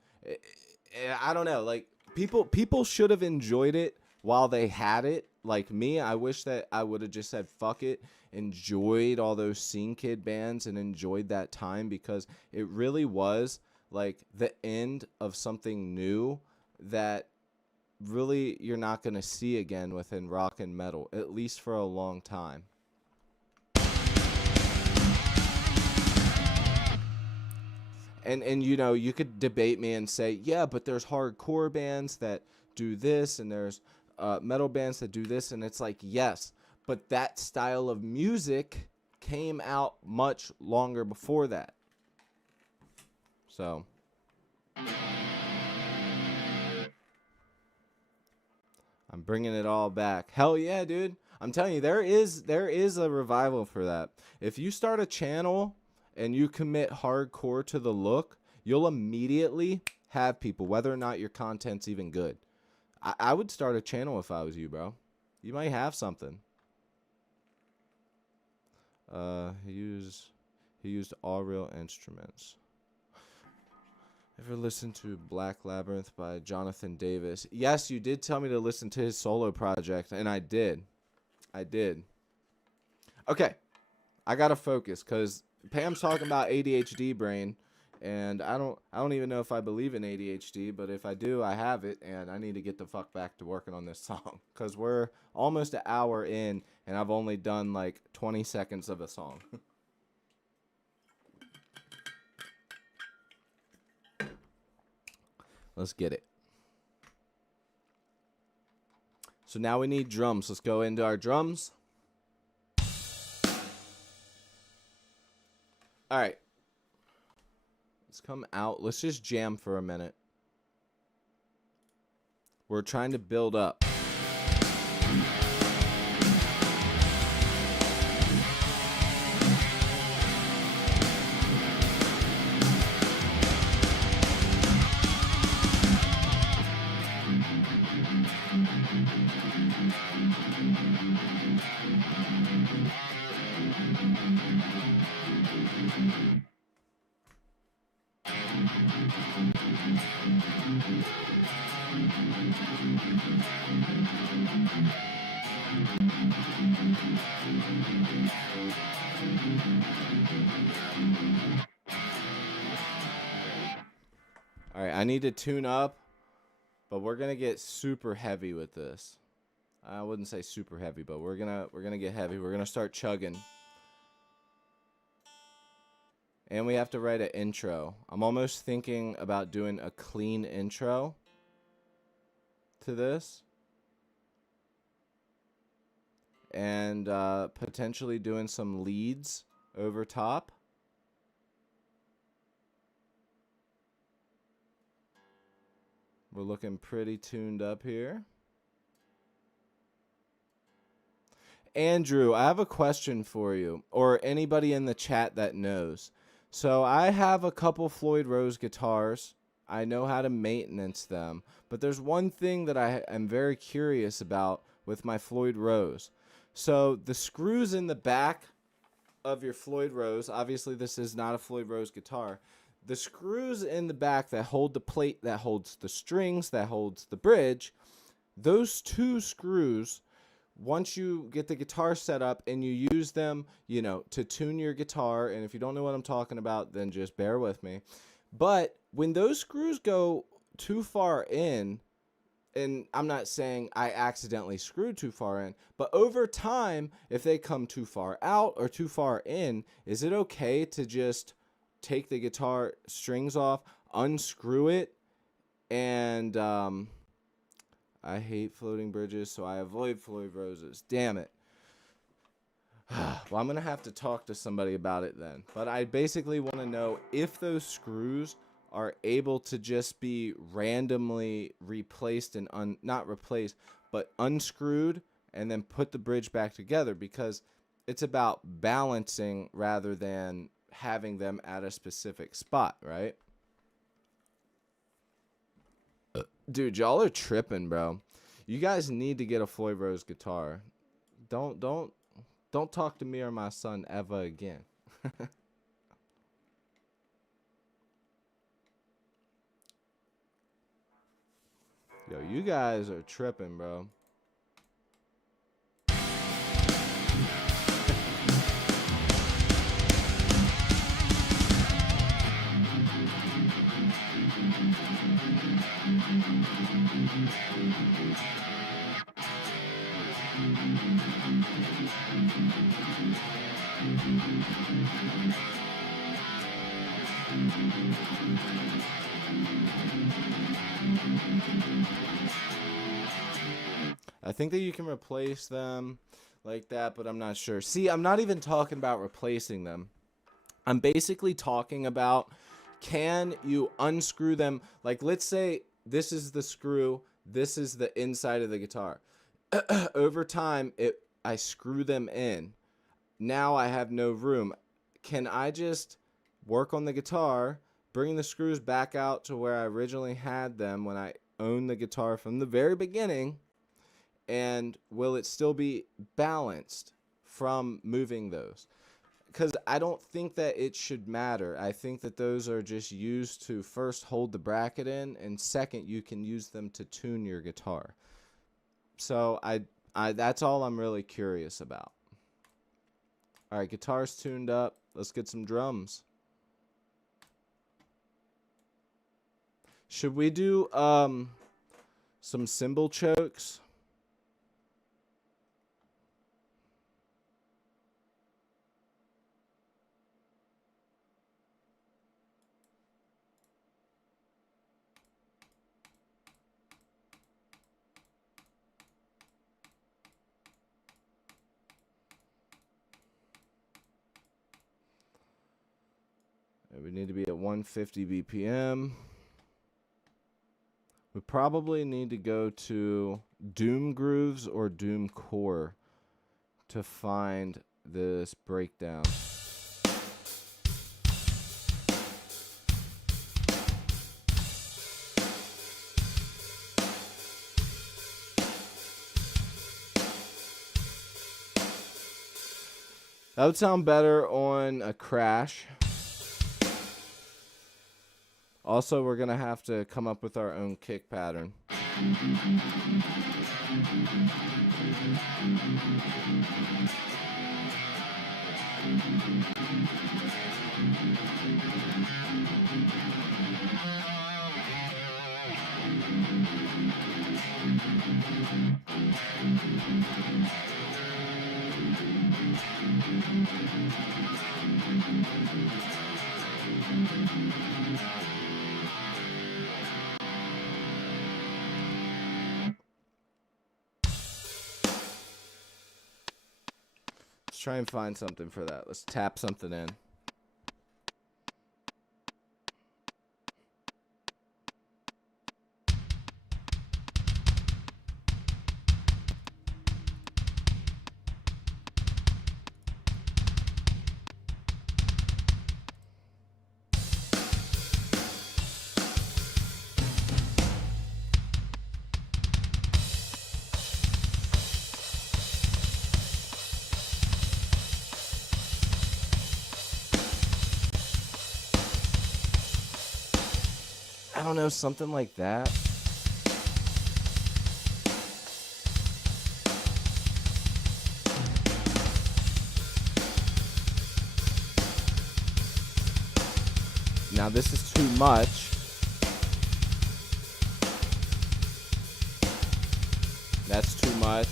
I don't know, like people should have enjoyed it while they had it. Like me, I wish that I would have just said fuck it, enjoyed all those Scene Kid bands and enjoyed that time, because it really was like the end of something new that really you're not going to see again within rock and metal, at least for a long time. And you could debate me and say, yeah, but there's hardcore bands that do this, and there's metal bands that do this, and it's like, yes, but that style of music came out much longer before that. So I'm bringing it all back. Hell yeah, dude. I'm telling you, there is a revival for that. If you start a channel and you commit hardcore to the look, you'll immediately have people, whether or not your content's even good. I would start a channel if I was you, bro. You might have something. He used all real instruments. Ever listened to Black Labyrinth by Jonathan Davis? Yes, you did tell me to listen to his solo project, and I did. Okay, I gotta focus, because Pam's talking about ADHD brain, and I don't even know if I believe in ADHD, but if I do, I have it, and I need to get the fuck back to working on this song, because we're almost an hour in, and I've only done like 20 seconds of a song. Let's get it. So now we need drums. Let's go into our drums. All right. Let's come out. Let's just jam for a minute. We're trying to build up. All right, I need to tune up, but we're gonna get super heavy with this. I wouldn't say super heavy, but we're gonna get heavy. We're gonna start chugging, and we have to write an intro. I'm almost thinking about doing a clean intro to this, and potentially doing some leads over top. We're looking pretty tuned up here. Andrew, I have a question for you, or anybody in the chat that knows. So I have a couple Floyd Rose guitars. I know how to maintenance them, but there's one thing that I am very curious about with my Floyd Rose. So the screws in the back of your Floyd Rose, obviously this is not a Floyd Rose guitar. The screws in the back that hold the plate, that holds the strings, that holds the bridge, those two screws, once you get the guitar set up and you use them, you know, to tune your guitar, and if you don't know what I'm talking about, then just bear with me. But when those screws go too far in, and I'm not saying I accidentally screwed too far in, but over time, if they come too far out or too far in, is it okay to just take the guitar strings off, unscrew it, and I hate floating bridges, so I avoid Floyd Roses. Damn it. Well, I'm going to have to talk to somebody about it then. But I basically want to know if those screws are able to just be randomly replaced and not replaced, but unscrewed and then put the bridge back together, because it's about balancing rather than having them at a specific spot, right? Dude, y'all are tripping, bro. You guys need to get a Floyd Rose guitar. Don't talk to me or my son ever again. Yo, you guys are tripping, bro. I think that you can replace them like that, but I'm not sure. See, I'm not even talking about replacing them. I'm basically talking about, can you unscrew them? Like, let's say this is the screw, this is the inside of the guitar. Over time, I screw them in. Now I have no room. Can I just work on the guitar, bring the screws back out to where I originally had them when I owned the guitar from the very beginning, and will it still be balanced from moving those? Because I don't think that it should matter. I think that those are just used to first hold the bracket in, and second, you can use them to tune your guitar. So that's all I'm really curious about. All right, guitar's tuned up. Let's get some drums. Should we do some cymbal chokes? We need to be at 150 BPM. We probably need to go to Doom Grooves or Doom Core to find this breakdown. That would sound better on a crash. Also, we're going to have to come up with our own kick pattern. Let's try and find something for that. Let's tap something in. I don't know, something like that. Now this is too much. That's too much.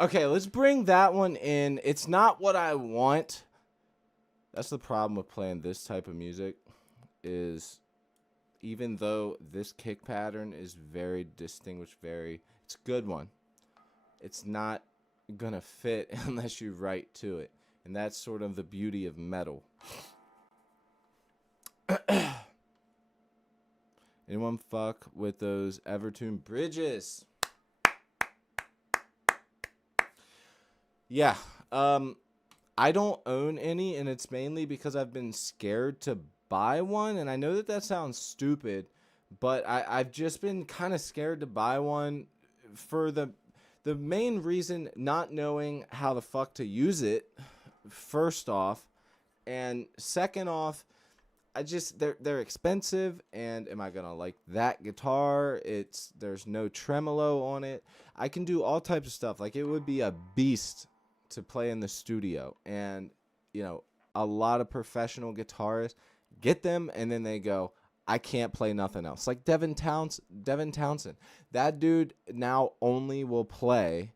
Okay, let's bring that one in. It's not what I want. That's the problem with playing this type of music, is even though this kick pattern is very distinguished, it's a good one, it's not gonna fit unless you write to it. And that's sort of the beauty of metal. Anyone fuck with those Evertune bridges? Yeah. I don't own any, and it's mainly because I've been scared to buy one. And I know that that sounds stupid, but I've just been kind of scared to buy one for the main reason, not knowing how the fuck to use it, first off. And second off, they're expensive, and am I gonna like that guitar? There's no tremolo on it. I can do all types of stuff. Like, it would be a beast to play in the studio. And a lot of professional guitarists get them and then they go, I can't play nothing else. Like Devin Townsend. That dude now only will play,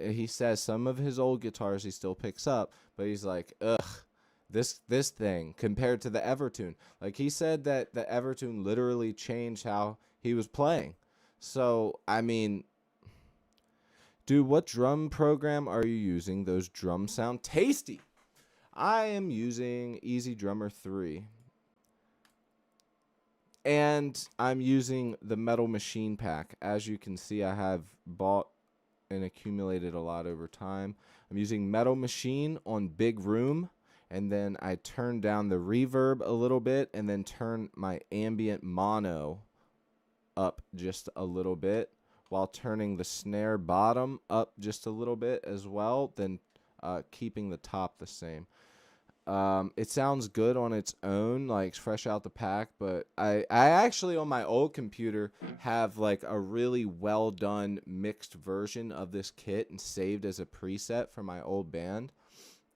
he says some of his old guitars he still picks up, but he's like, ugh, this thing compared to the Evertune. Like, he said that the Evertune literally changed how he was playing. So, I mean, dude, what drum program are you using? Those drums sound tasty. I am using Easy Drummer 3. And I'm using the Metal Machine pack. As you can see, I have bought and accumulated a lot over time. I'm using Metal Machine on Big Room. and then I turn down the reverb a little bit, and then turn my ambient mono up just a little bit, while turning the snare bottom up just a little bit as well, then keeping the top the same. It sounds good on its own, like fresh out the pack, but I actually on my old computer have like a really well done mixed version of this kit and saved as a preset for my old band.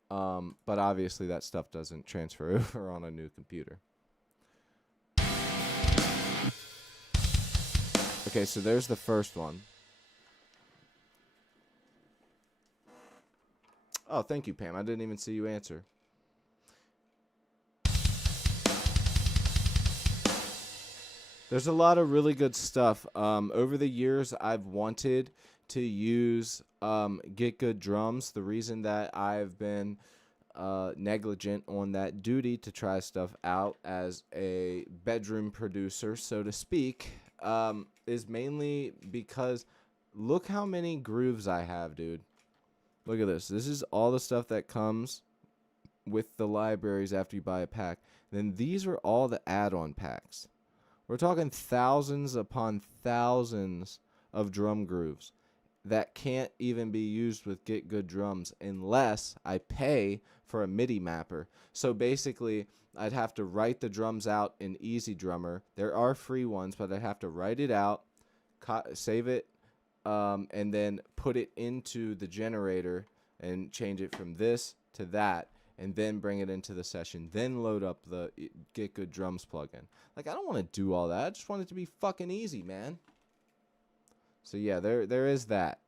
But obviously that stuff doesn't transfer over on a new computer. Okay, so there's the first one. Oh, thank you, Pam. I didn't even see you answer. There's a lot of really good stuff. Over the years, I've wanted to use Get Good Drums. The reason that I've been negligent on that duty to try stuff out as a bedroom producer, so to speak, is mainly because look how many grooves I have, dude. Look at this. This is all the stuff that comes with the libraries after you buy a pack. Then these are all the add-on packs. We're talking thousands upon thousands of drum grooves that can't even be used with Get Good Drums unless I pay for a MIDI mapper. So basically, I'd have to write the drums out in Easy Drummer. There are free ones, but I'd have to write it out, save it, and then put it into the generator and change it from this to that, and then bring it into the session, then load up the Get Good Drums plugin. Like, I don't want to do all that. I just want it to be fucking easy, man. So yeah, there is that.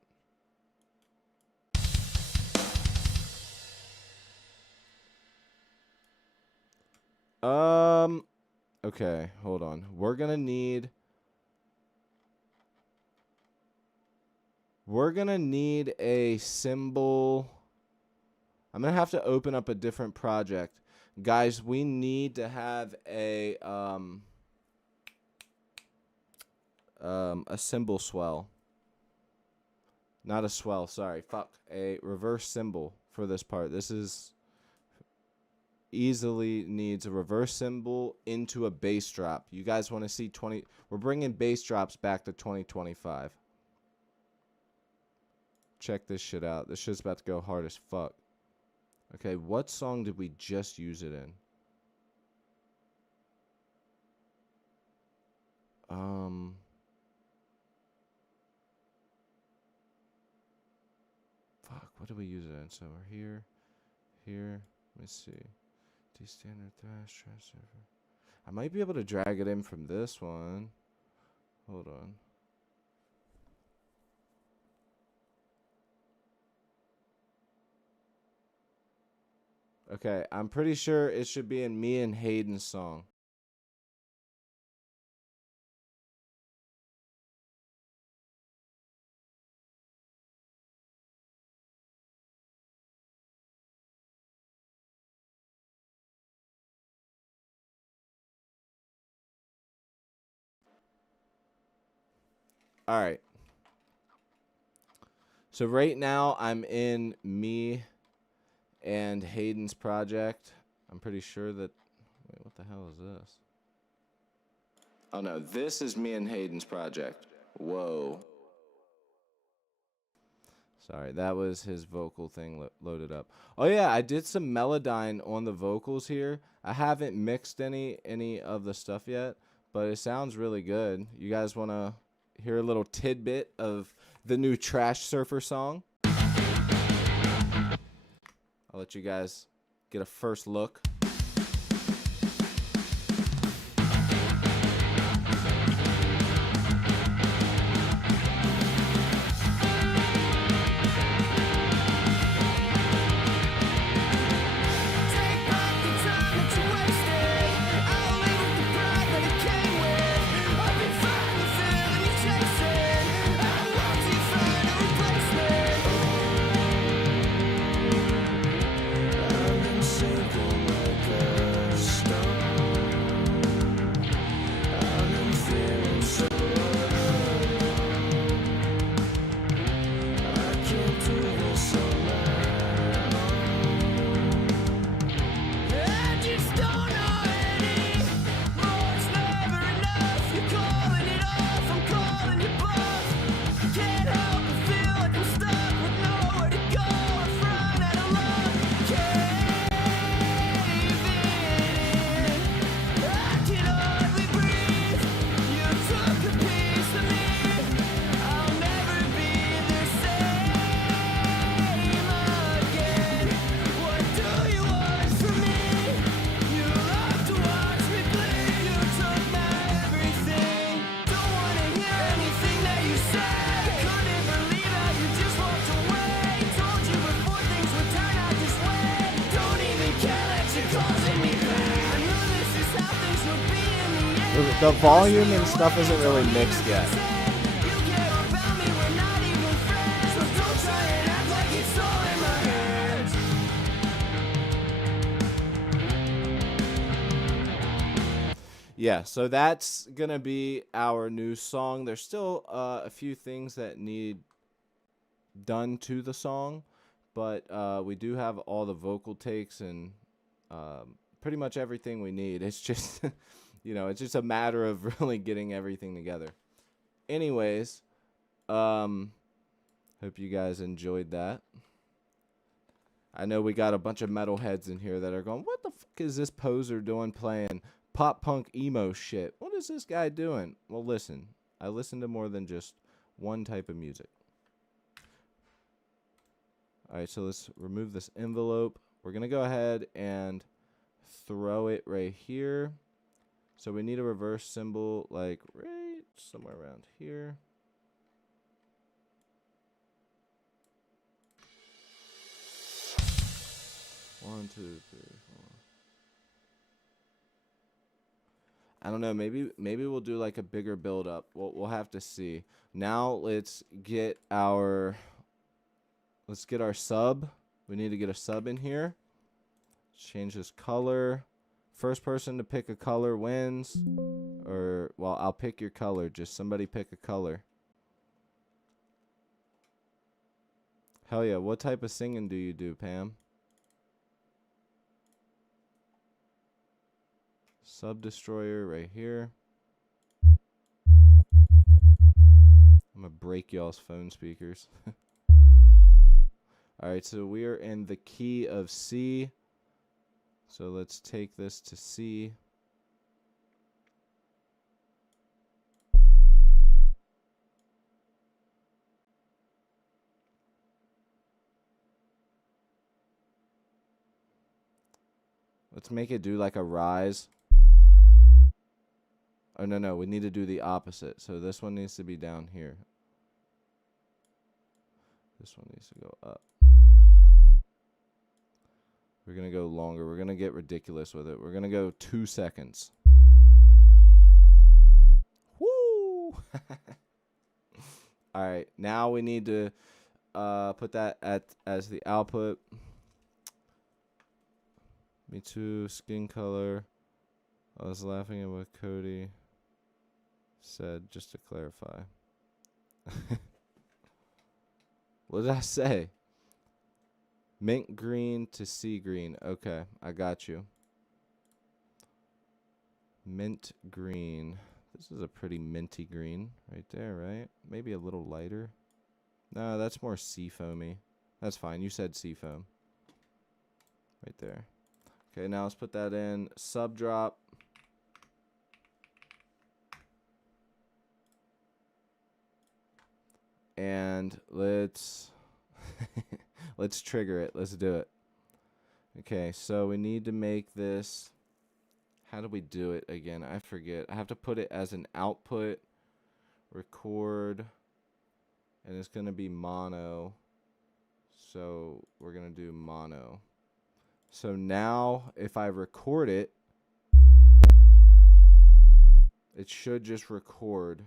Okay, hold on. We're gonna need a cymbal. I'm gonna have to open up a different project. Guys, we need to have a cymbal swell. Not a swell, sorry. Fuck. A reverse cymbal for this part. This is easily needs a reverse cymbal into a bass drop. You guys want to see 20? We're bringing bass drops back to 2025. Check this shit out. This shit's about to go hard as fuck. Okay, what song did we just use it in? Fuck, what did we use it in? So we're here. Let me see. D standard thrash transfer. I might be able to drag it in from this one. Hold on. Okay, I'm pretty sure it should be in me and Hayden's song. All right. So right now I'm in me and Hayden's project. I'm pretty sure that... Wait, what the hell is this? Oh no, this is me and Hayden's project. Whoa. Sorry, that was his vocal thing loaded up. Oh yeah, I did some Melodyne on the vocals here. I haven't mixed any of the stuff yet, but it sounds really good. You guys want to hear a little tidbit of the new Trash Surfer song? I'll let you guys get a first look. Simple. The volume and stuff isn't really mixed yet. Yeah, so that's gonna be our new song. There's still a few things that need done to the song, but we do have all the vocal takes and pretty much everything we need. It's just, it's just a matter of really getting everything together. Anyways, hope you guys enjoyed that. I know we got a bunch of metalheads in here that are going, what the fuck is this poser doing playing pop punk emo shit? What is this guy doing? Well, listen, I listen to more than just one type of music. All right, so let's remove this envelope. We're going to go ahead and throw it right here. So we need a reverse symbol like right somewhere around here. One, two, three, four. I don't know. Maybe we'll do like a bigger build up. We'll have to see. Now let's get our sub. We need to get a sub in here. Change this color. First person to pick a color wins. Or, well, I'll pick your color. Just somebody pick a color. Hell yeah. What type of singing do you do, Pam? Sub destroyer right here. I'm gonna break y'all's phone speakers. Alright, so we are in the key of C. So let's take this to C. Let's make it do like a rise. Oh, no, we need to do the opposite. So this one needs to be down here. This one needs to go up. We're going to go longer. We're going to get ridiculous with it. We're going to go 2 seconds. Woo! All right, now we need to put that as the output. Me too, skin color. I was laughing at what Cody said, just to clarify. What did I say? Mint green to sea green. Okay, I got you. Mint green. This is a pretty minty green right there, right? Maybe a little lighter. No, that's more sea foamy. That's fine. You said sea foam. Right there. Okay, now let's put that in. Sub drop. And let's let's trigger it. Let's do it. Okay, so we need to make this. How do we do it again? I forget. I have to put it as an output. Record. And it's going to be mono. So we're going to do mono. So now if I record it, it should just record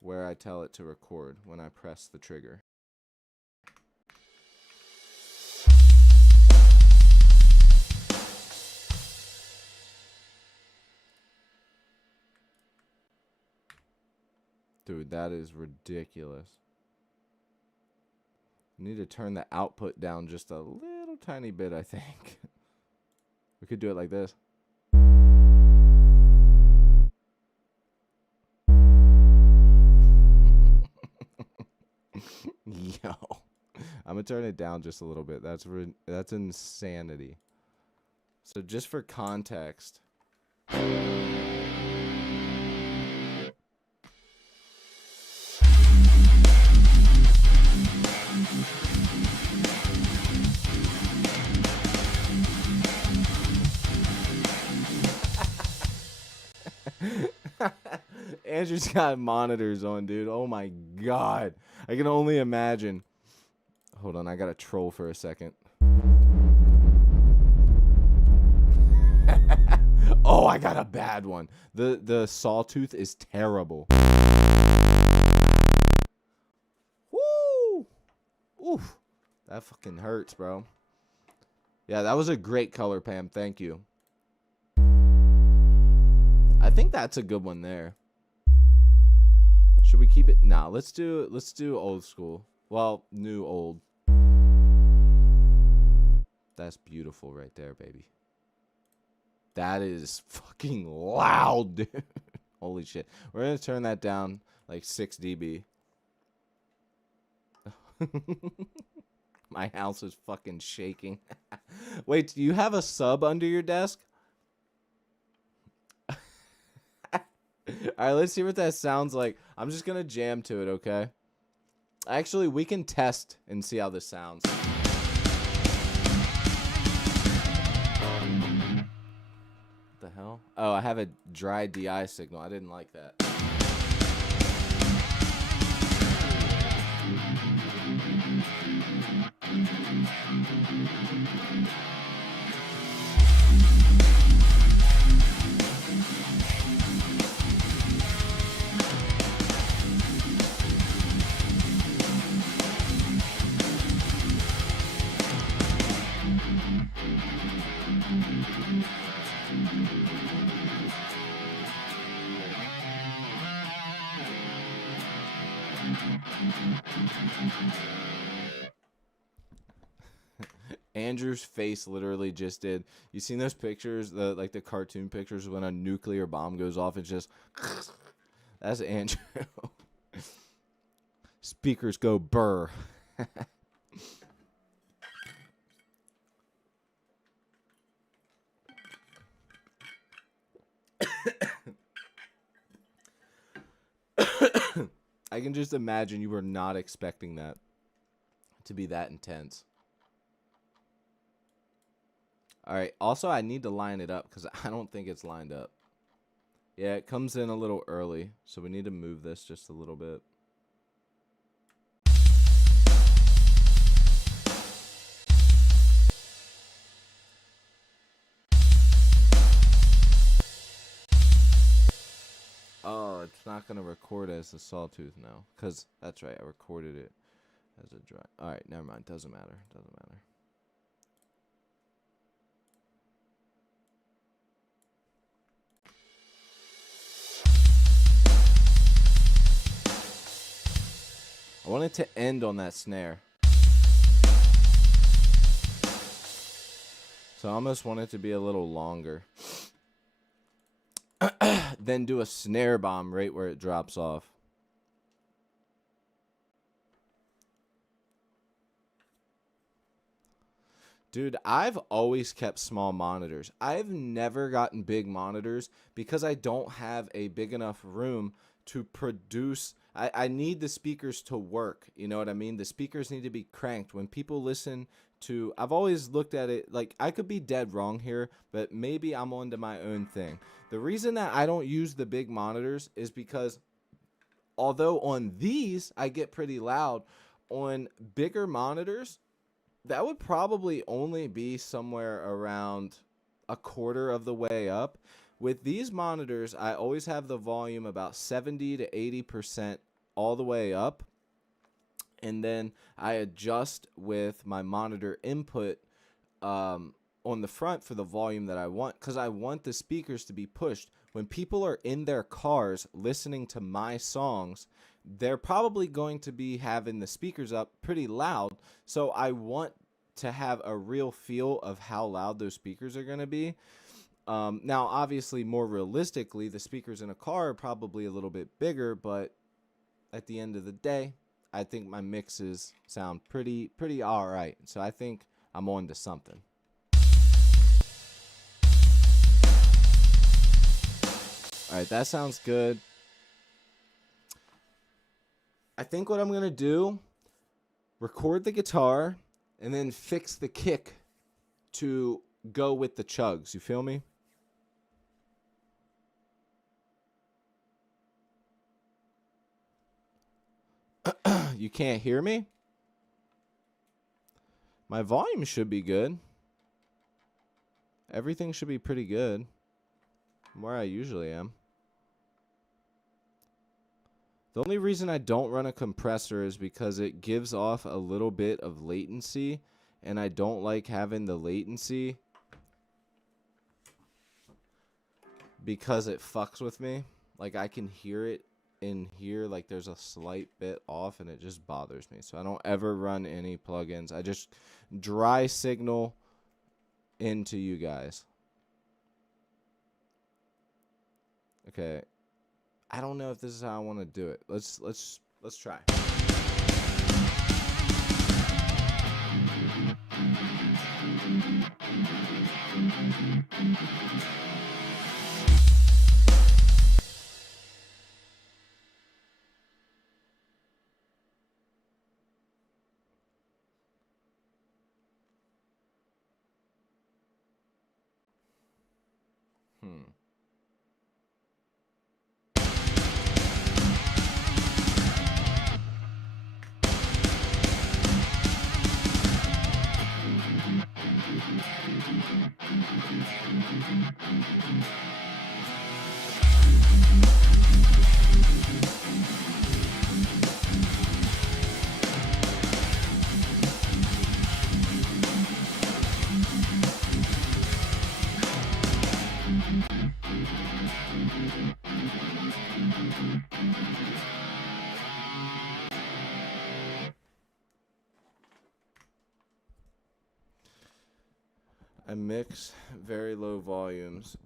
where I tell it to record when I press the trigger. Dude, that is ridiculous. Need to turn the output down just a little tiny bit, I think. We could do it like this. Yo, I'm gonna turn it down just a little bit. That's insanity. So just for context. Andrew's got monitors on, dude. Oh my god. I can only imagine. Hold on, I gotta troll for a second. Oh, I got a bad one. The sawtooth is terrible. Woo! Oof. That fucking hurts, bro. Yeah, that was a great color, Pam. Thank you. I think that's a good one there. Should we keep it? Nah, let's do old school. Well, new old. That's beautiful right there, baby. That is fucking loud, dude. Holy shit. We're going to turn that down like 6 dB. My house is fucking shaking. Wait, do you have a sub under your desk? Alright, let's see what that sounds like. I'm just going to jam to it, okay? Actually, we can test and see how this sounds. What the hell? Oh, I have a dry DI signal. I didn't like that. Andrew's face literally just did. You seen those pictures, the cartoon pictures when a nuclear bomb goes off? It's just that's Andrew. Speakers go burr. I can just imagine you were not expecting that to be that intense. All right. Also, I need to line it up because I don't think it's lined up. Yeah, it comes in a little early, so we need to move this just a little bit. Oh, it's not going to record as a sawtooth now. Because, that's right, I recorded it as a dry. Alright, never mind. Doesn't matter. Doesn't matter. I want it to end on that snare. So I almost want it to be a little longer. Then do a snare bomb right where it drops off. Dude, I've always kept small monitors. I've never gotten big monitors because I don't have a big enough room to produce. I need the speakers to work. You know what I mean? The speakers need to be cranked. When people listen to, I've always looked at it like, I could be dead wrong here, but maybe I'm onto my own thing. The reason that I don't use the big monitors is because although on these I get pretty loud, on bigger monitors, that would probably only be somewhere around a quarter of the way up. With these monitors, I always have the volume about 70 to 80% all the way up. And then I adjust with my monitor input on the front for the volume that I want, because I want the speakers to be pushed. When people are in their cars listening to my songs, they're probably going to be having the speakers up pretty loud. So I want to have a real feel of how loud those speakers are going to be. Now, obviously, more realistically, the speakers in a car are probably a little bit bigger, but at the end of the day, I think my mixes sound pretty all right. So I think I'm on to something. All right, that sounds good. I think what I'm going to do, record the guitar and then fix the kick to go with the chugs. You feel me? You can't hear me? My volume should be good. Everything should be pretty good. I'm where I usually am. The only reason I don't run a compressor is because it gives off a little bit of latency, and I don't like having the latency because it fucks with me. Like, I can hear it in here, like there's a slight bit off, and it just bothers me. So I don't ever run any plugins. I just dry signal into you guys. Okay. I don't know if this is how I want to do it. Let's try. I mix very low volumes.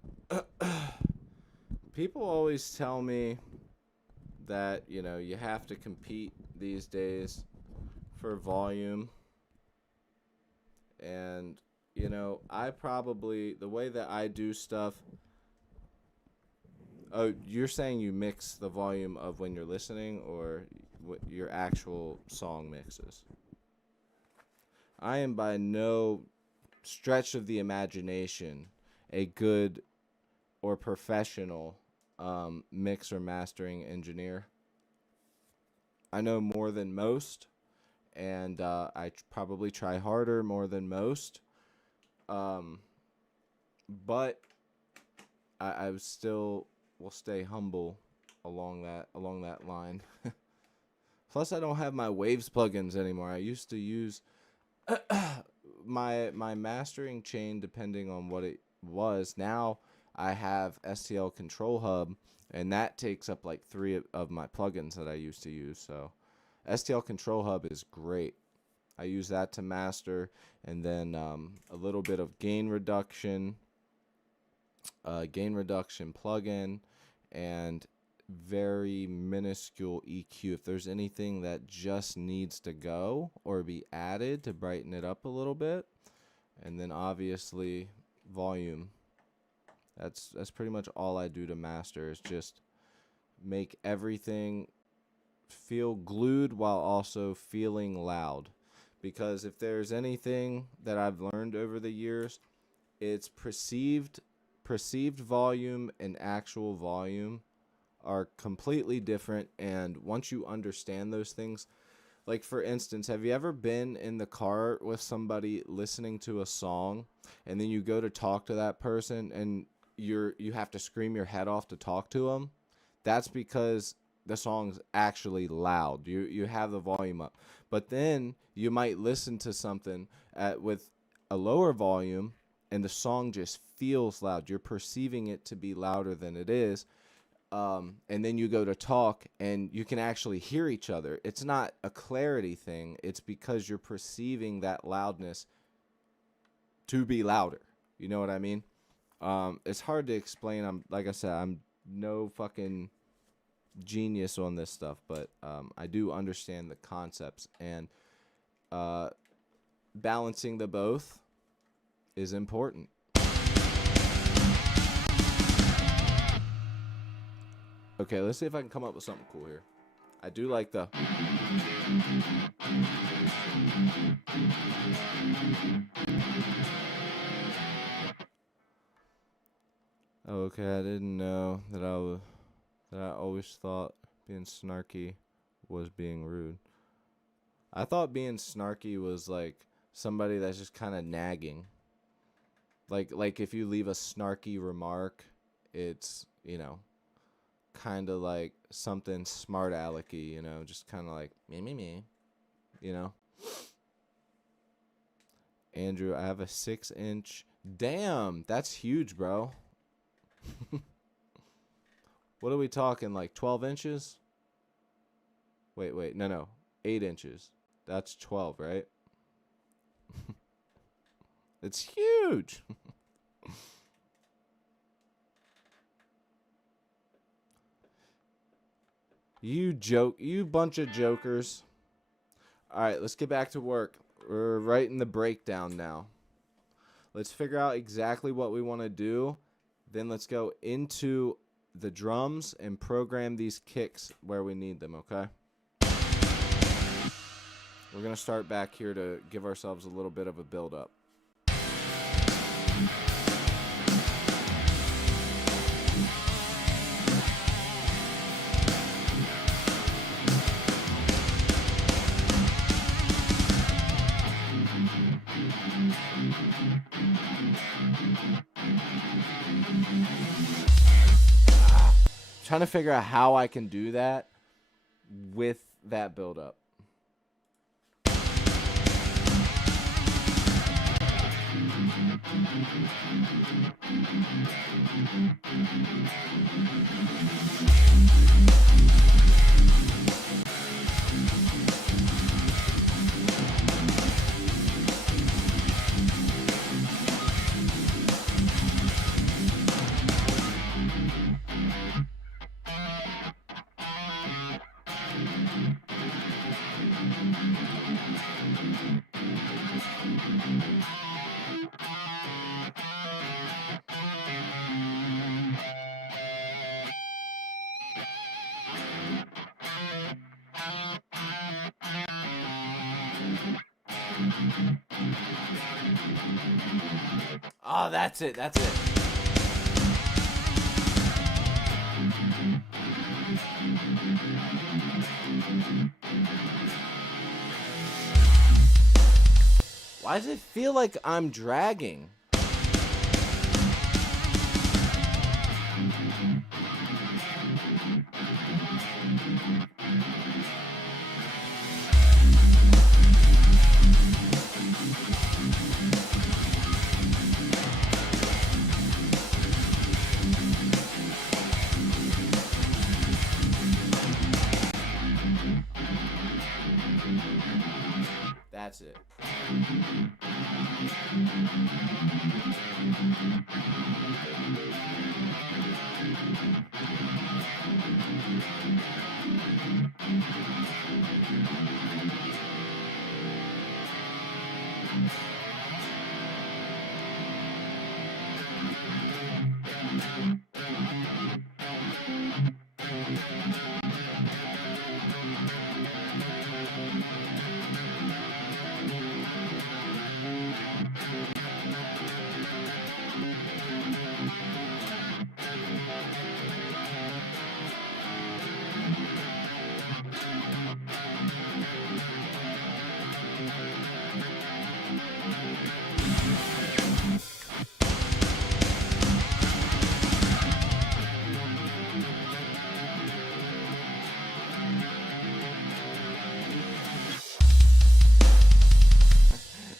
People always tell me that, you know, you have to compete these days for volume. And, you know, the way that I do stuff. Oh, you're saying you mix the volume of when you're listening, or your actual song mixes? I am by no stretch of the imagination a good or professional mix or mastering engineer. I know more than most, and I probably try harder more than most. But I still will stay humble along that line. Plus, I don't have my Waves plugins anymore. I used to use my mastering chain depending on what it was. Now I have STL Control Hub, and that takes up like 3 of my plugins that I used to use. So STL Control Hub is great. I use that to master, and then a little bit of gain reduction plugin, and very minuscule EQ if there's anything that just needs to go or be added to brighten it up a little bit. And then obviously volume. That's pretty much all I do to master, is just make everything feel glued while also feeling loud. Because if there's anything that I've learned over the years, it's perceived volume and actual volume are completely different. And once you understand those things, like for instance, have you ever been in the car with somebody listening to a song, and then you go to talk to that person and you have to scream your head off to talk to them? That's because the song's actually loud. You have the volume up. But then you might listen to something with a lower volume, and the song just feels loud. You're perceiving it to be louder than it is. And then you go to talk, and you can actually hear each other. It's not a clarity thing. It's because you're perceiving that loudness to be louder. You know what I mean? It's hard to explain. Like I said, I'm no fucking genius on this stuff, but I do understand the concepts, and balancing the both is important. Okay, let's see if I can come up with something cool here. I do like the... Okay, I didn't know that I always thought being snarky was being rude. I thought being snarky was like somebody that's just kind of nagging. Like if you leave a snarky remark it's, you know, kind of like something smart alecky, you know, just kind of like me, you know. Andrew, I have a 6-inch. Damn, that's huge, bro. What are we talking, like 12 inches? Wait, no, 8 inches. That's 12, right? It's huge. You bunch of jokers. All right, let's get back to work. We're writing the breakdown now. Let's figure out exactly what we want to do. Then let's go into the drums and program these kicks where we need them, okay? We're going to start back here to give ourselves a little bit of a build-up. Trying to figure out how I can do that with that build-up. Oh, that's it. Why does it feel like I'm dragging? That's it.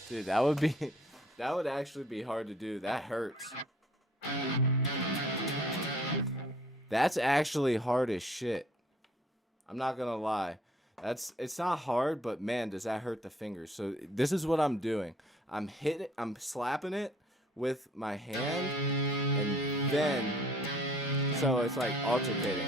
Dude, that would actually be hard to do. That hurts. That's actually hard as shit. I'm not gonna lie. It's not hard, but man, does that hurt the fingers. So this is what I'm doing. I'm slapping it with my hand, and then so it's like alternating.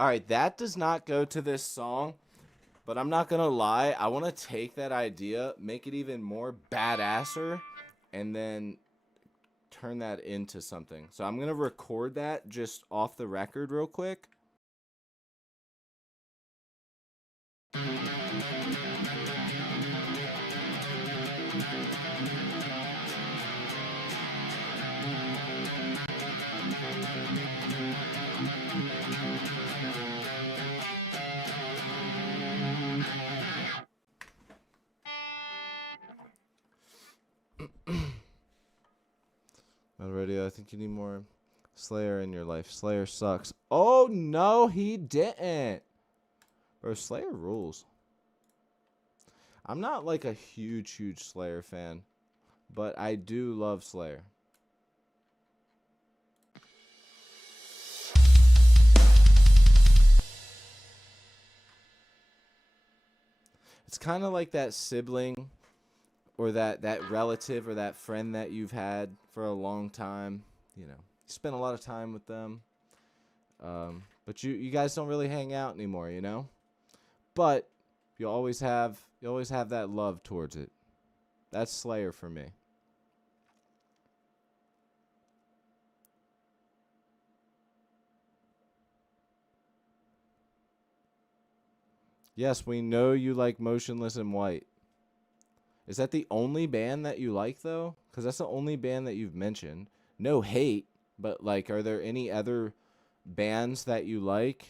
All right, that does not go to this song, but I'm not going to lie. I want to take that idea, make it even more badasser, and then turn that into something. So I'm going to record that just off the record real quick. Already, I think you need more Slayer in your life. Slayer sucks. Oh, no, he didn't. Bro, Slayer rules. I'm not like a huge Slayer fan, but I do love Slayer. It's kind of like that sibling or that relative or that friend that you've had for a long time. You know, you spend a lot of time with them, but you guys don't really hang out anymore. You know, but you always have that love towards it. That's Slayer for me. Yes, we know you like Motionless in White. Is that the only band that you like, though? Because that's the only band that you've mentioned. No hate, but, like, are there any other bands that you like?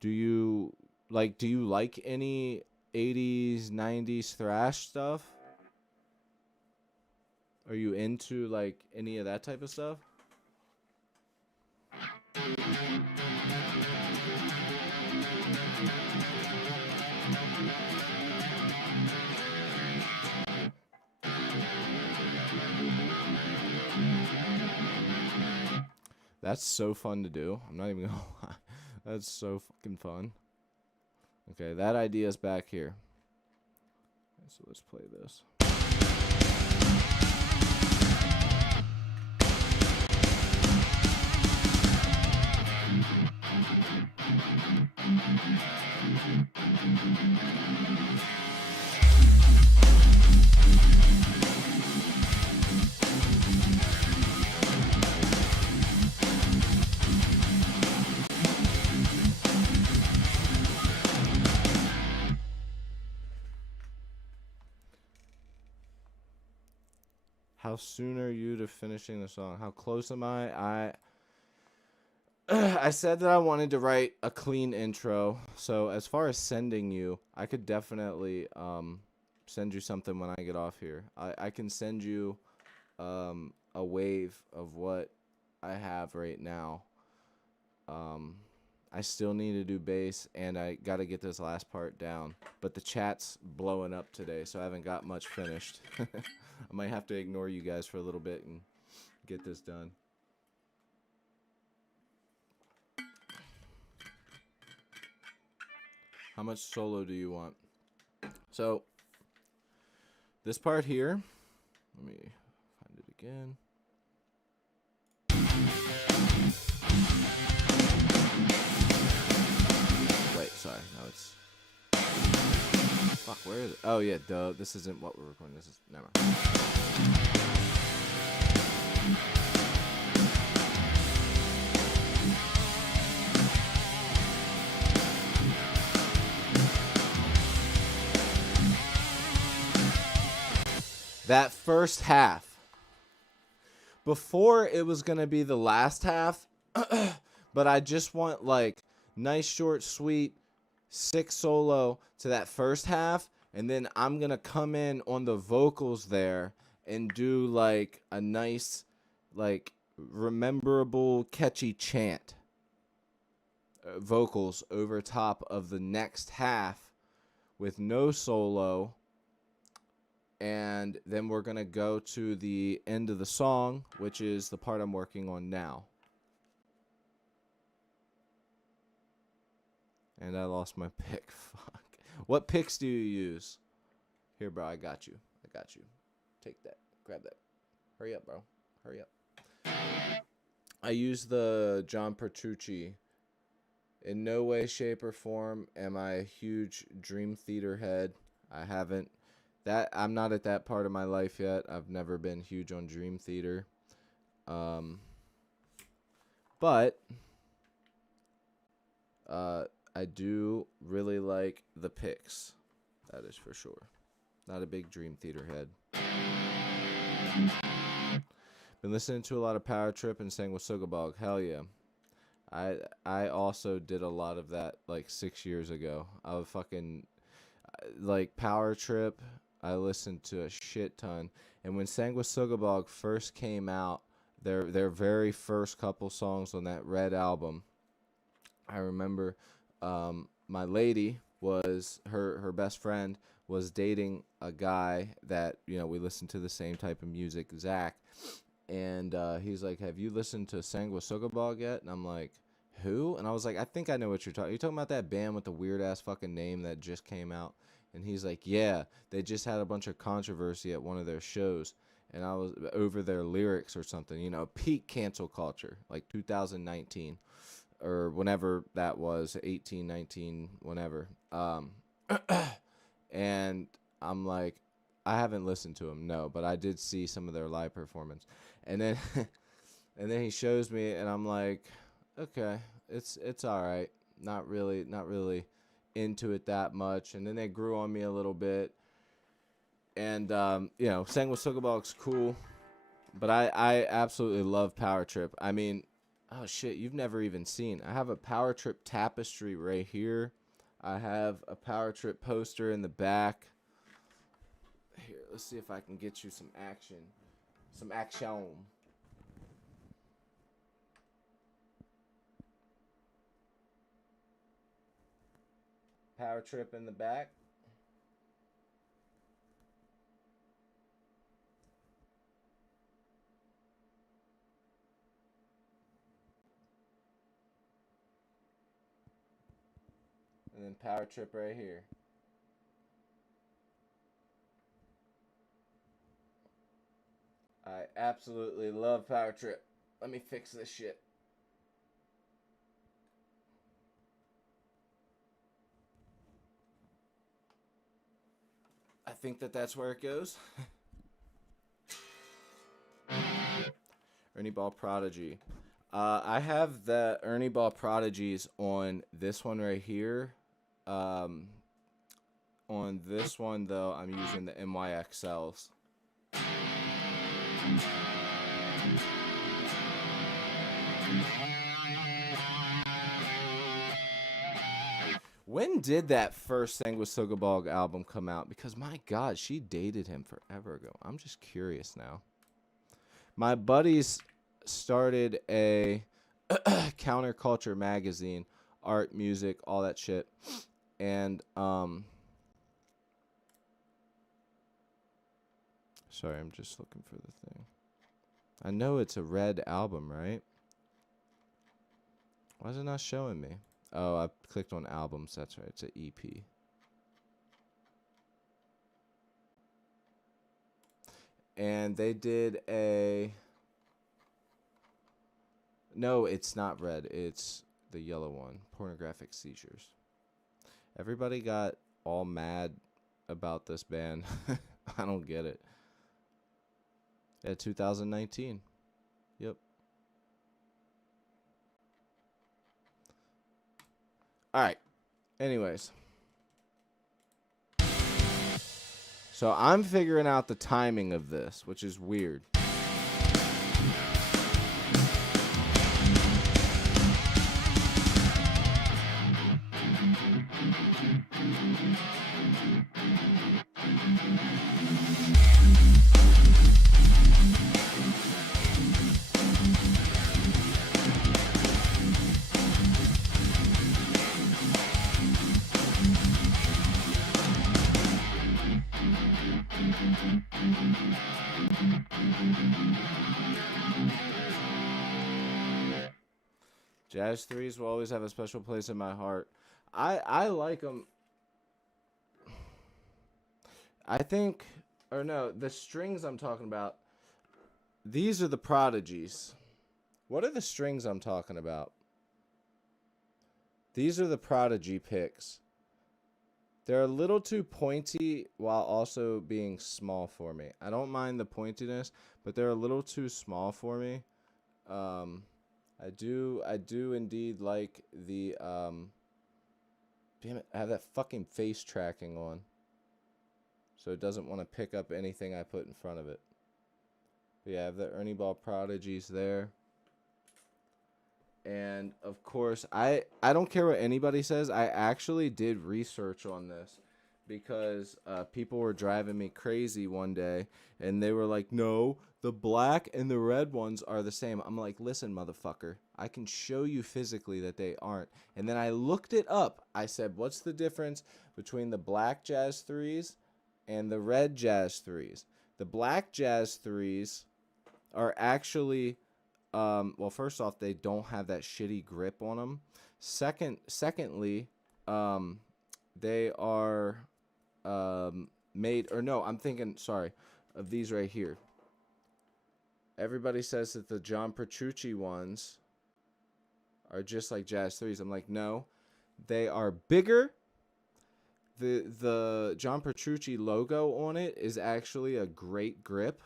Do you like any 80s, 90s thrash stuff? Are you into, like, any of that type of stuff? That's so fun to do. I'm not even gonna lie. That's so fucking fun. Okay, that idea is back here. Okay, so let's play this. How soon are you to finishing the song? How close am I? I said that I wanted to write a clean intro. So as far as sending you, I could definitely send you something when I get off here. I can send you a wave of what I have right now. I still need to do bass, and I got to get this last part down. But the chat's blowing up today, so I haven't got much finished. I might have to ignore you guys for a little bit and get this done. How much solo do you want? So, this part here, let me find it again. Wait, sorry, no, it's... Fuck, where is it? Oh, yeah, duh, this isn't what we're recording, this is... Never mind. That first half. Before it was going to be the last half, but I just want like nice, short, sweet, sick solo to that first half. And then I'm going to come in on the vocals there and do like a nice, like rememberable, catchy chant. Vocals over top of the next half with no solo. And then we're going to go to the end of the song, which is the part I'm working on now. And I lost my pick. Fuck. What picks do you use? Here, bro, I got you. I got you. Take that. Grab that. Hurry up, bro. Hurry up. I use the John Petrucci In no way, shape, or form am I a huge Dream Theater head. I haven't. I'm not at that part of my life yet. I've never been huge on Dream Theater. Um, but I do really like the Picks. That is for sure. Not a big Dream Theater head. Been listening to a lot of Power Trip and Sanguisugabog. Hell yeah. I also did a lot of that like 6 years ago. I would fucking like Power Trip. I listened to a shit ton. And when Sanguisugabog first came out, their very first couple songs on that Red album, I remember my lady was her best friend was dating a guy that, you know, we listened to the same type of music, Zach. And he's like, "Have you listened to Sanguisugabog yet?" And I'm like, "Who?" And I was like, "I think I know what you're talking. You're talking about that band with the weird ass fucking name that just came out." And he's like, "Yeah, they just had a bunch of controversy at one of their shows, and I was over their lyrics or something. You know, peak cancel culture, like 2019 or whenever that was, 18, 19, whenever." And I'm like, I haven't listened to them, no, but I did see some of their live performance. And then and then he shows me and I'm like, okay, it's all right. Not really into it that much. And then they grew on me a little bit. And you know, Sanguisugabog's cool, but I absolutely love Power Trip. I mean, oh shit, you've never even seen. I have a Power Trip tapestry right here. I have a Power Trip poster in the back. Here, let's see if I can get you some action. Some action. Power Trip in the back. And then Power Trip right here. I absolutely love Power Trip. Let me fix this shit. I think that's where it goes. Ernie Ball Prodigy. I have the Ernie Ball Prodigies on this one right here. On this one, though, I'm using the MYXLs. When did that first Sanguisugabog album come out? Because my God, she dated him forever ago. I'm just curious now. My buddies started a counterculture magazine, art, music, all that shit, and sorry, I'm just looking for the thing. I know it's a red album, right? Why is it not showing me? Oh, I clicked on albums. That's right. It's an EP. And they did a... No, it's not red. It's the yellow one. Pornographic Seizures. Everybody got all mad about this band. I don't get it. Yeah, 2019. Yep. All right. Anyways. So I'm figuring out the timing of this, which is weird. Jazz threes will always have a special place in my heart. I like them. I think, or no, the strings I'm talking about, these are the Prodigies. What are the strings I'm talking about? These are the Prodigy picks. They're a little too pointy while also being small for me. I don't mind the pointiness, but they're a little too small for me. I do indeed like the damn it, I have that fucking face tracking on. So it doesn't want to pick up anything I put in front of it. But yeah, I have the Ernie Ball Prodigies there. And of course, I don't care what anybody says. I actually did research on this because people were driving me crazy one day, and they were like, "No, the black and the red ones are the same." I'm like, "Listen, motherfucker, I can show you physically that they aren't." And then I looked it up. I said, "What's the difference between the black Jazz 3s and the red Jazz 3s?" The black Jazz 3s are actually well, first off, they don't have that shitty grip on them. Secondly, they are made, or no, I'm thinking, sorry, of these right here. Everybody says that the John Petrucci ones are just like Jazz 3s. I'm like, no, they are bigger. The John Petrucci logo on it is actually a great grip.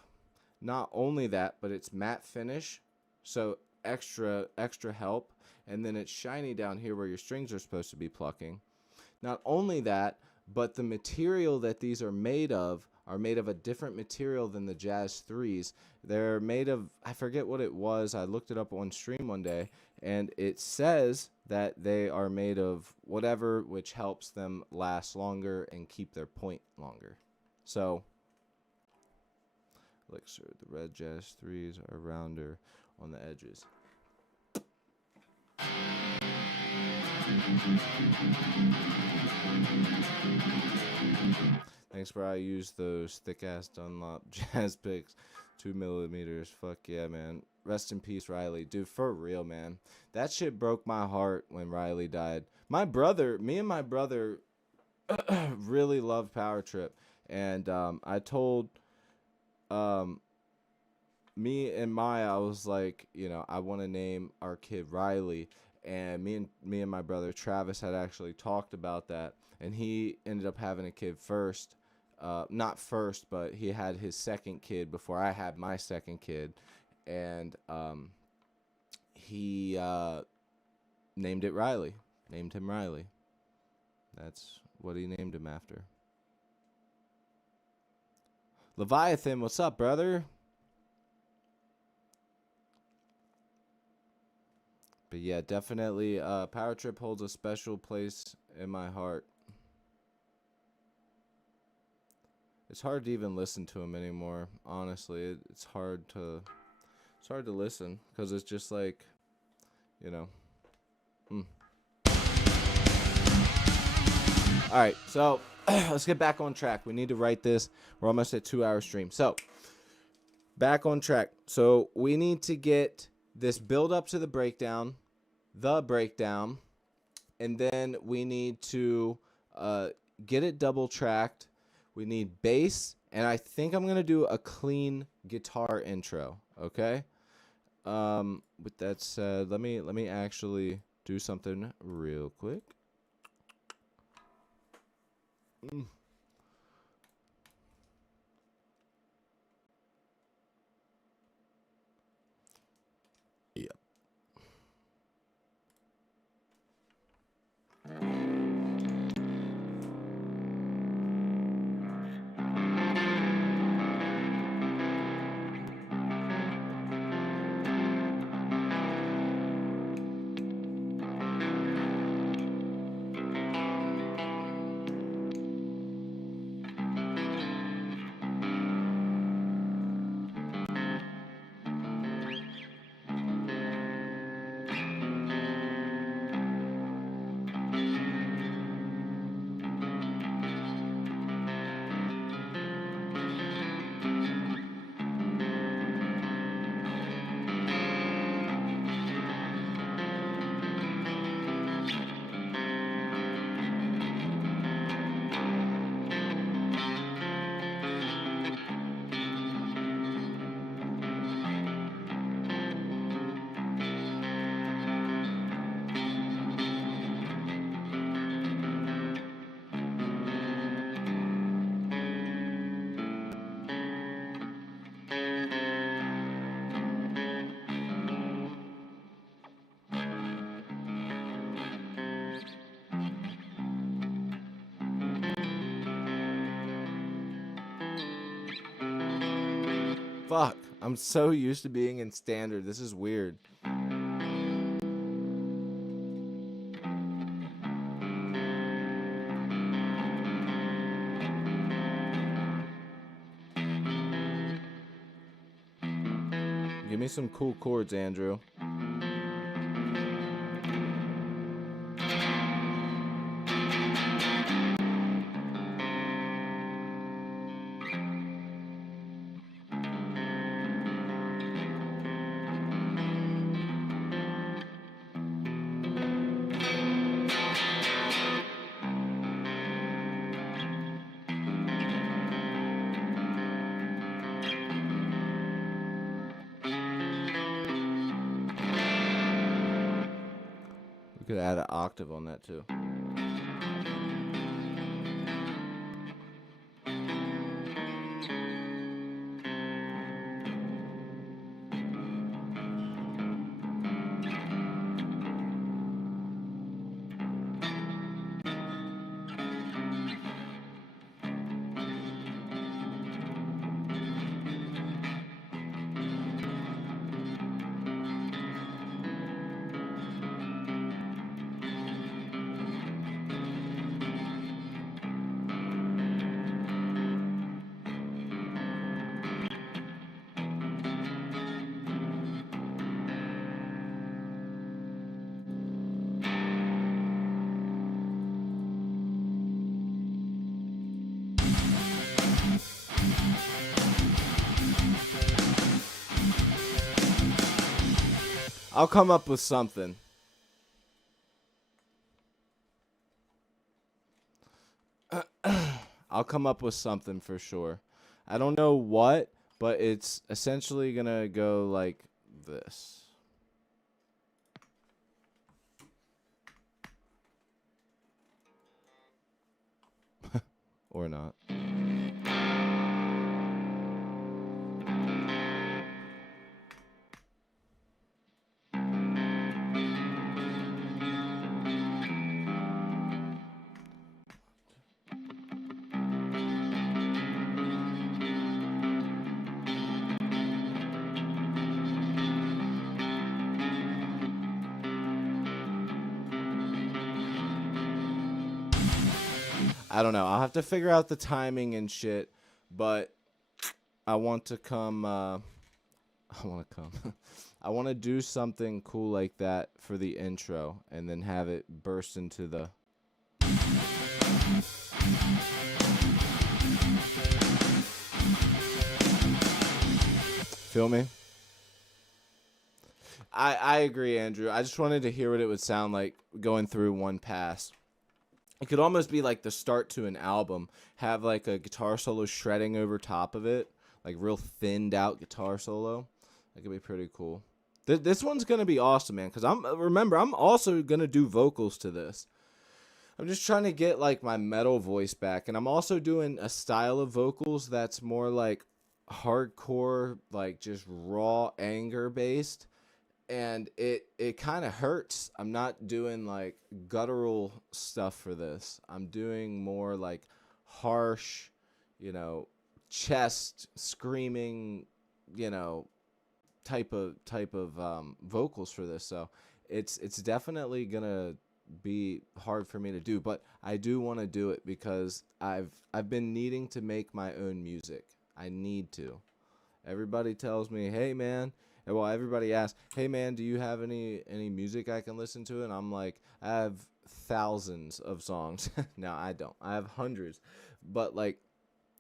Not only that, but it's matte finish. So extra help, and then it's shiny down here where your strings are supposed to be plucking. Not only that, but the material that these are made of a different material than the Jazz 3s. They're made of, I forget what it was. I looked it up on stream one day, and it says that they are made of whatever, which helps them last longer and keep their point longer. So, Elixir, the red Jazz 3s are rounder on the edges. Thanks, bro. I used those thick-ass Dunlop Jazz picks. 2 millimeters. Fuck yeah, man. Rest in peace, Riley. Dude, for real, man. That shit broke my heart when Riley died. Me and my brother really loved Power Trip. And I told me and Maya, I was like, you know, I want to name our kid Riley. And me and my brother Travis had actually talked about that, and he ended up having a kid first. Not first, but he had his second kid before I had my second kid, and he named it Riley. Named him Riley. That's what he named him after. Leviathan, what's up, brother? But yeah, definitely, Power Trip holds a special place in my heart. It's hard to even listen to him anymore. Honestly, it's hard to listen because it's just like, you know. All right, so let's get back on track. We need to write this. We're almost at 2-hour stream. So back on track. So we need to get this build up to the breakdown, and then we need to get it double tracked. We need bass, and I think I'm gonna do a clean guitar intro. Okay. With that said, let me actually do something real quick. Yep. Fuck. I'm so used to being in standard. This is weird. Give me some cool chords, Andrew. We could add an octave on that too. I'll come up with something. I'll come up with something for sure. I don't know what, but it's essentially gonna go like this. Or not. I don't know. I'll have to figure out the timing and shit, but I want to come. I want to do something cool like that for the intro, and then have it burst into the. Feel me? I agree, Andrew. I just wanted to hear what it would sound like going through one pass. It could almost be like the start to an album. Have like a guitar solo shredding over top of it. Like real thinned out guitar solo. That could be pretty cool. This one's going to be awesome, man. Because I'm also going to do vocals to this. I'm just trying to get like my metal voice back. And I'm also doing a style of vocals that's more like hardcore, like just raw anger based. And it kind of hurts. I'm not doing like guttural stuff for this. I'm doing more like harsh, chest screaming, type of vocals for this. So it's definitely gonna be hard for me to do, but I do want to do it because I've been needing to make my own music. I need to. Everybody tells me, hey man. Well, everybody asks, hey, man, do you have any music I can listen to? And I'm like, I have thousands of songs. No, I don't. I have hundreds. But, like,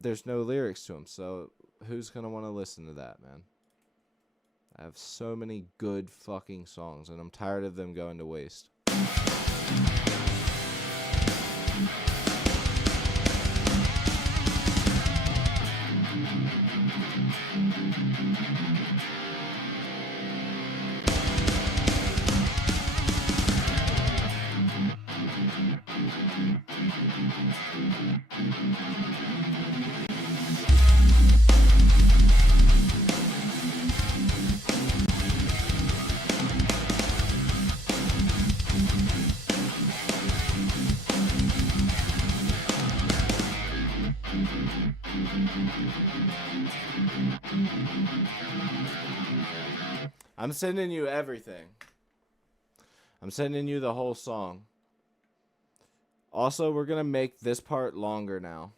there's no lyrics to them. So who's going to want to listen to that, man? I have so many good fucking songs, and I'm tired of them going to waste. I'm sending you everything. I'm sending you the whole song. Also, we're going to make this part longer now.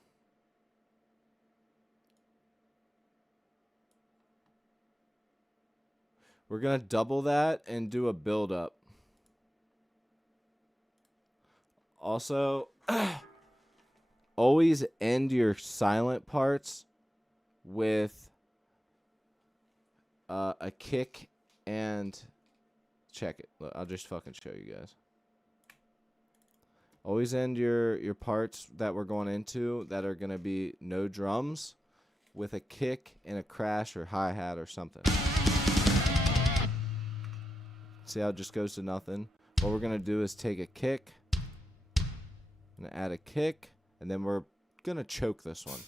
We're going to double that and do a build up. Also, always end your silent parts with a kick and check it. Look, I'll just fucking show you guys. Always end your parts that we're going into that are going to be no drums with a kick and a crash or hi-hat or something. See how it just goes to nothing? What we're going to do is take a kick and add a kick, and then we're going to choke this one.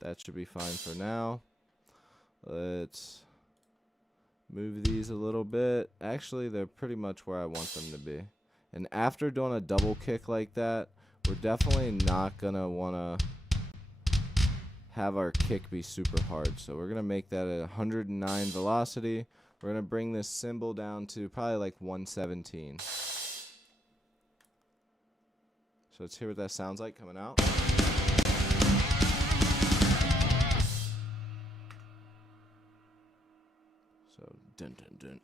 That should be fine for now. Let's move these a little bit. Actually, they're pretty much where I want them to be. And after doing a double kick like that, we're definitely not going to want to have our kick be super hard. So we're going to make that at 109 velocity. We're going to bring this cymbal down to probably like 117. So let's hear what that sounds like coming out. So dun dun dun.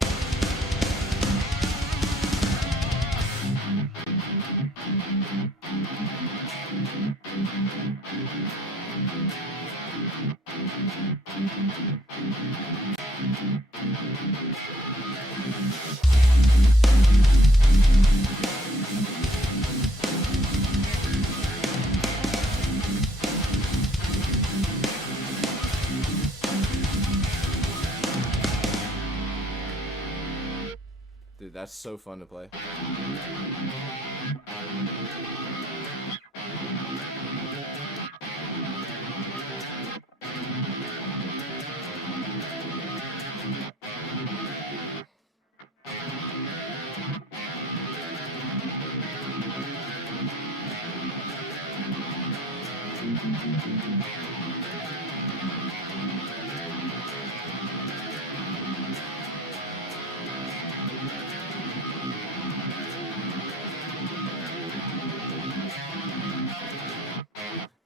Dude, that's so fun to play.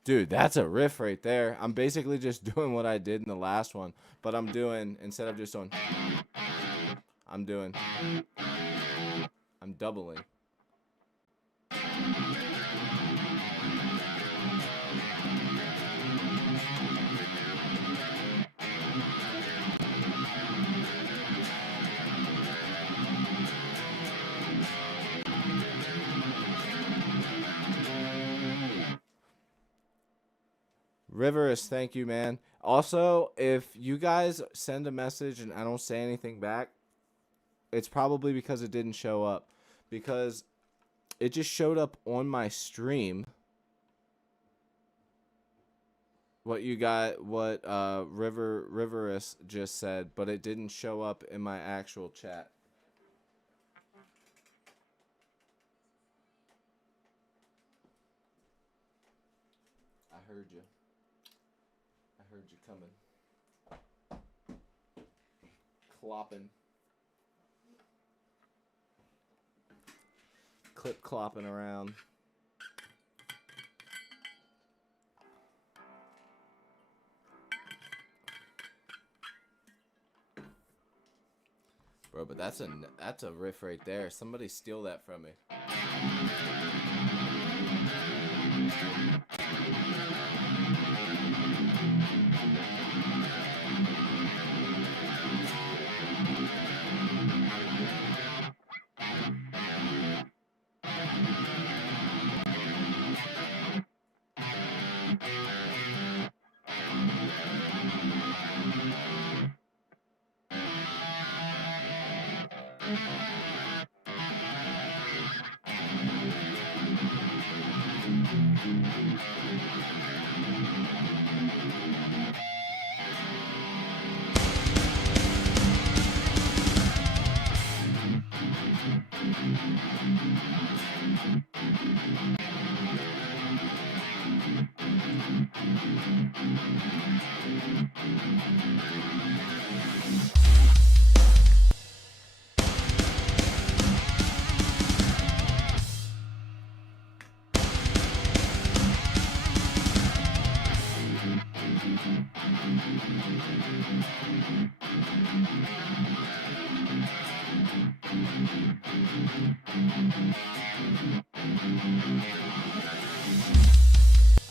Dude, that's a riff right there. I'm basically just doing what I did in the last one, but I'm doing, instead of just doing, I'm doubling. Riverus, thank you, man. Also, if you guys send a message and I don't say anything back, it's probably because it didn't show up. Because it just showed up on my stream. What you got, what Riverus just said, but it didn't show up in my actual chat. I heard you. I heard you coming. Clopping. Clip clopping around. Bro, but that's a riff right there. Somebody steal that from me.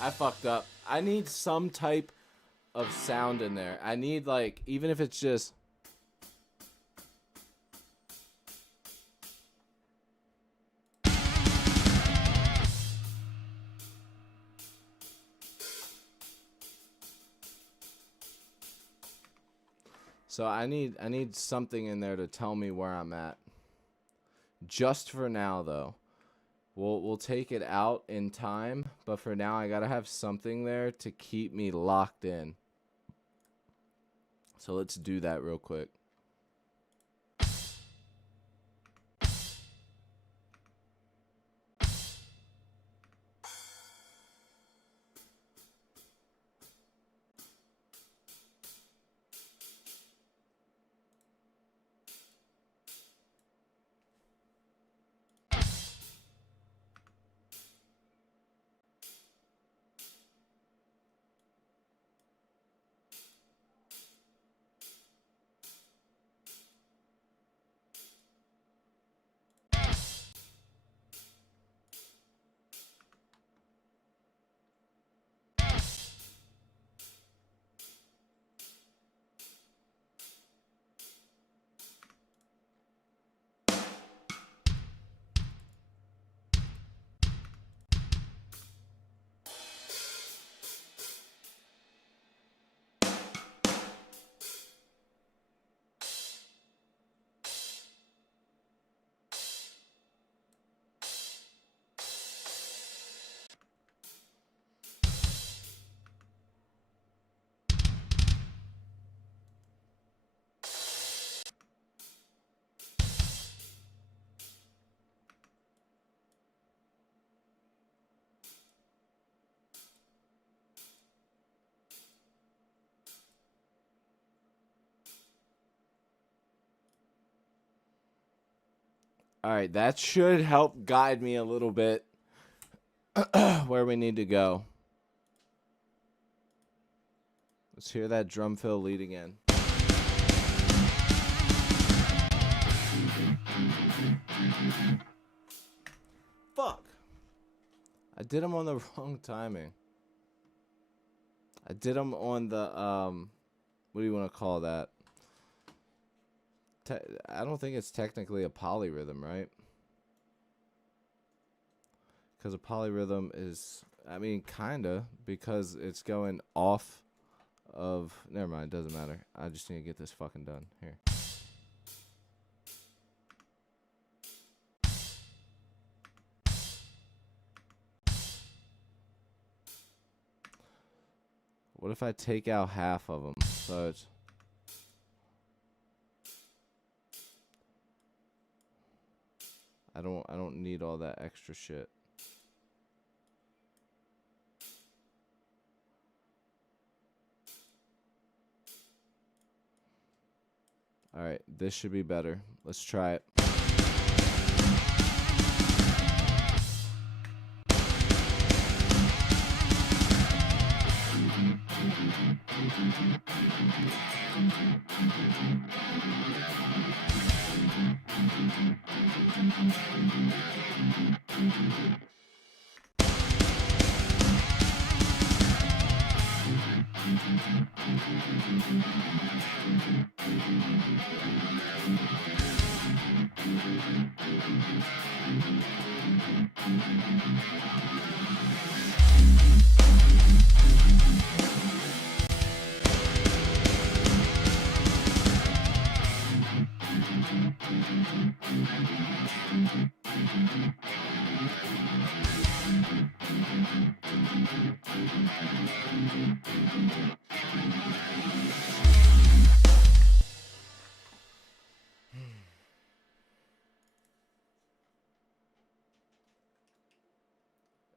I fucked up. I need some type of sound in there. I need, like, even if it's just... So I need something in there to tell me where I'm at. Just for now, though. We'll take it out in time, but for now I gotta have something there to keep me locked in. So let's do that real quick. All right, that should help guide me a little bit where we need to go. Let's hear that drum fill lead again. Fuck. I did them on the wrong timing. I did them on the, what do you want to call that? I don't think it's technically a polyrhythm, right? Because a polyrhythm is, I mean, kinda, because it's going off of, never mind, it doesn't matter. I just need to get this fucking done. Here. What if I take out half of them? So it's... I don't need all that extra shit. All right, this should be better. Let's try it.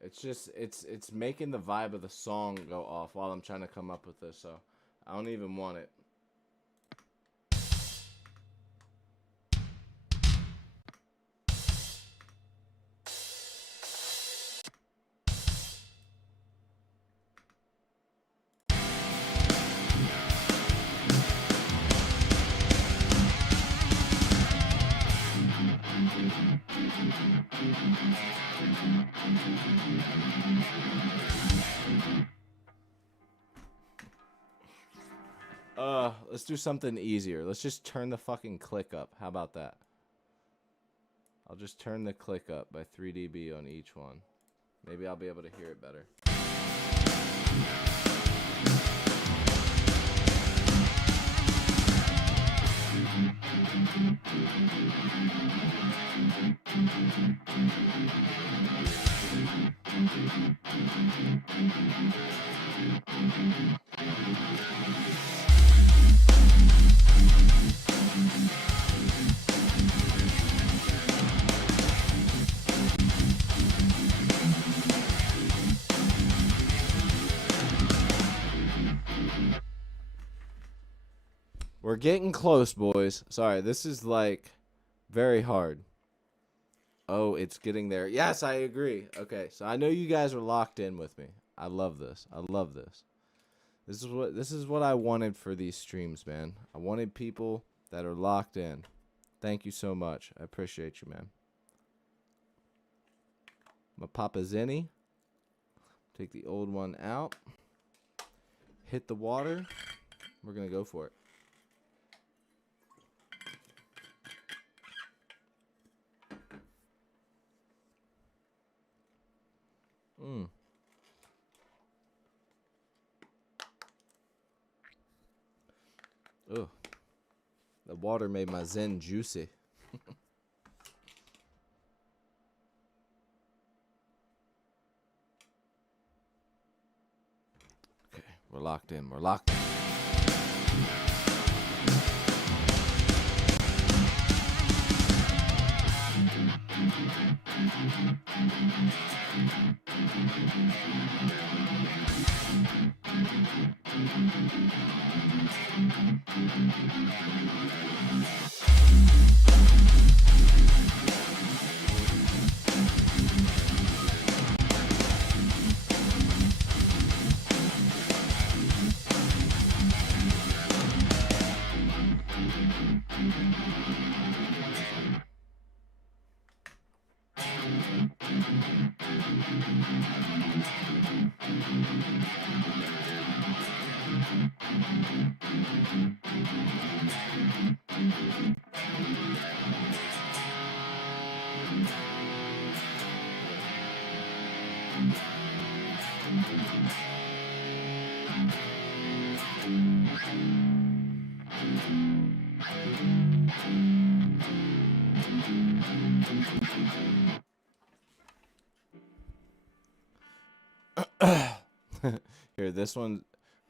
It's just, it's making the vibe of the song go off while I'm trying to come up with this, so I don't even want it. Let's do something easier. Let's just turn the fucking click up. How about that? I'll just turn the click up by 3 dB on each one. Maybe I'll be able to hear it better. We're getting close, boys. Sorry, this is like very hard. Oh, it's getting there. Yes, I agree. Okay, so I know you guys are locked in with me. I love this. I love this. This is what I wanted for these streams, man. I wanted people that are locked in. Thank you so much. I appreciate you, man. I'm gonna pop a Zenny. Take the old one out. Hit the water. We're gonna go for it. Oh, the water made my Zen juicy. Okay, we're locked in. We're locked in. Here, this one.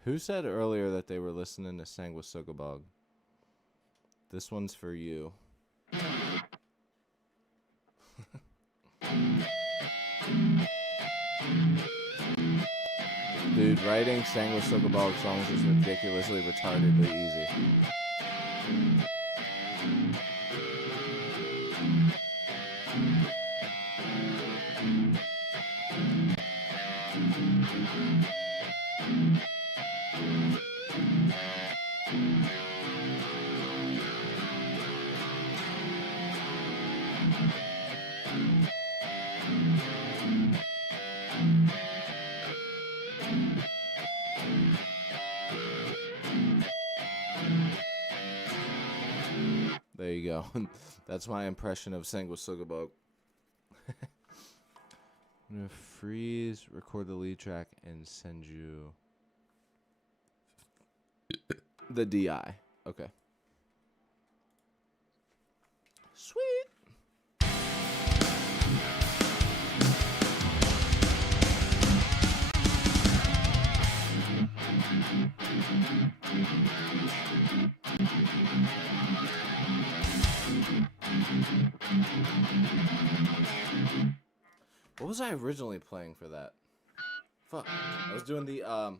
Who said earlier that they were listening to Sanguisugabog? This one's for you. Dude, writing Sanguisugabog songs is ridiculously retardedly easy. There you go. That's my impression of Sanguisugabog. I'm gonna freeze, record the lead track, and send you the DI. Okay. Sweet. What was I originally playing for that? Fuck. I was doing the I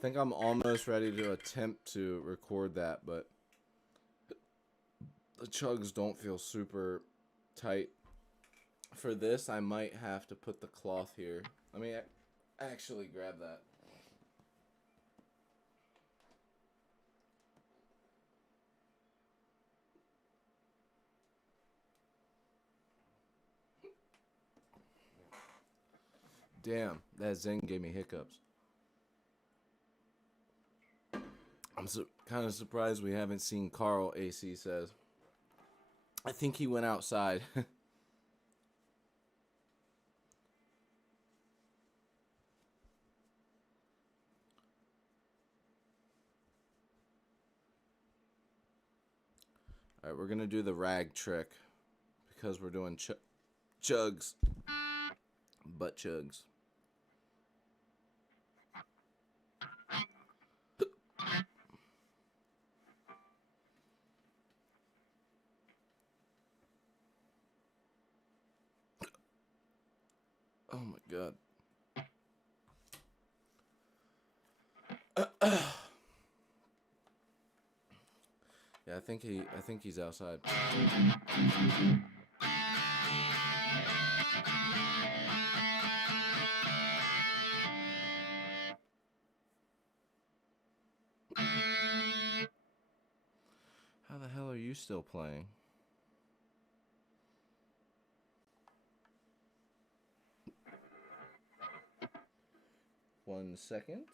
think I'm almost ready to attempt to record that, but the chugs don't feel super tight. For this, I might have to put the cloth here Let me actually grab that. Damn, that Zen gave me hiccups. I'm kind of surprised we haven't seen Carl, AC says. I think he went outside. All right, we're going to do the rag trick because we're doing chugs. Butt chugs. Oh my god. Yeah, I think he's outside. How the hell are you still playing? One second.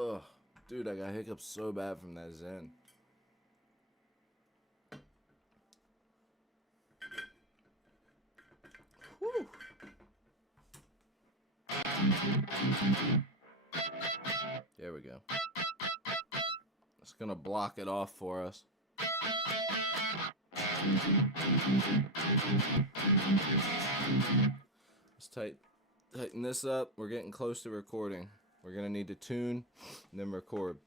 Ugh. Dude, I got hiccups so bad from that Zen. Whew. There we go. It's gonna block it off for us. Let's tighten this up. We're getting close to recording. We're gonna need to tune and then record.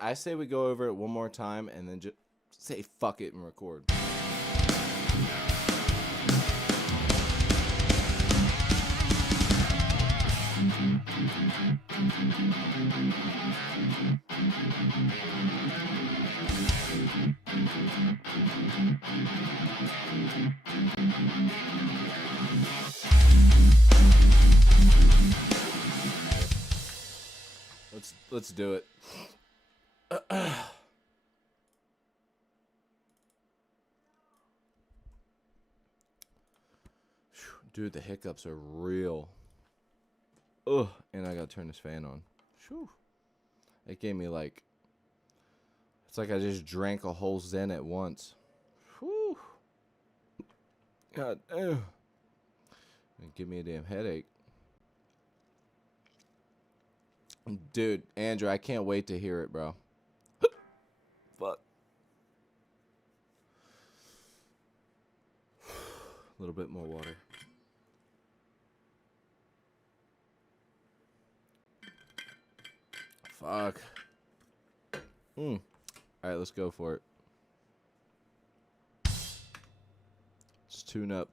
I say we go over it one more time and then just say fuck it and record. Let's do it. Dude, the hiccups are real. Ugh, and I gotta turn this fan on. Whew. It gave me like, it's like I just drank a whole Zen at once. Whew. God damn. Give me a damn headache. Dude, Andrew, I can't wait to hear it, bro. Fuck. A little bit more water. Fuck. Alright, let's go for it. Let's tune up.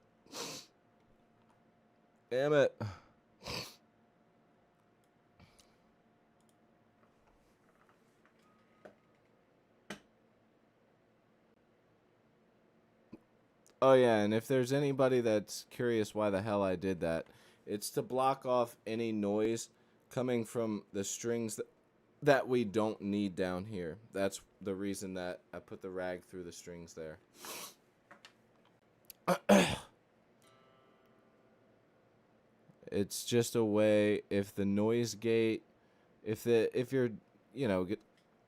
Damn it. Oh yeah, and if there's anybody that's curious why the hell I did that, it's to block off any noise coming from the strings that we don't need down here. That's the reason that I put the rag through the strings there. It's just a way, if the noise gate, if your, you know,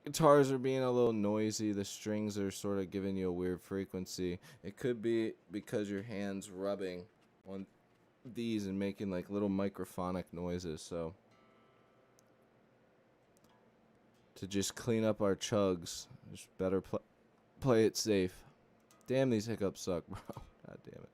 guitars are being a little noisy, the strings are sort of giving you a weird frequency. It could be because your hand's rubbing on these and making like little microphonic noises. So to just clean up our chugs, just better play it safe. Damn, these hiccups suck, bro. God damn it.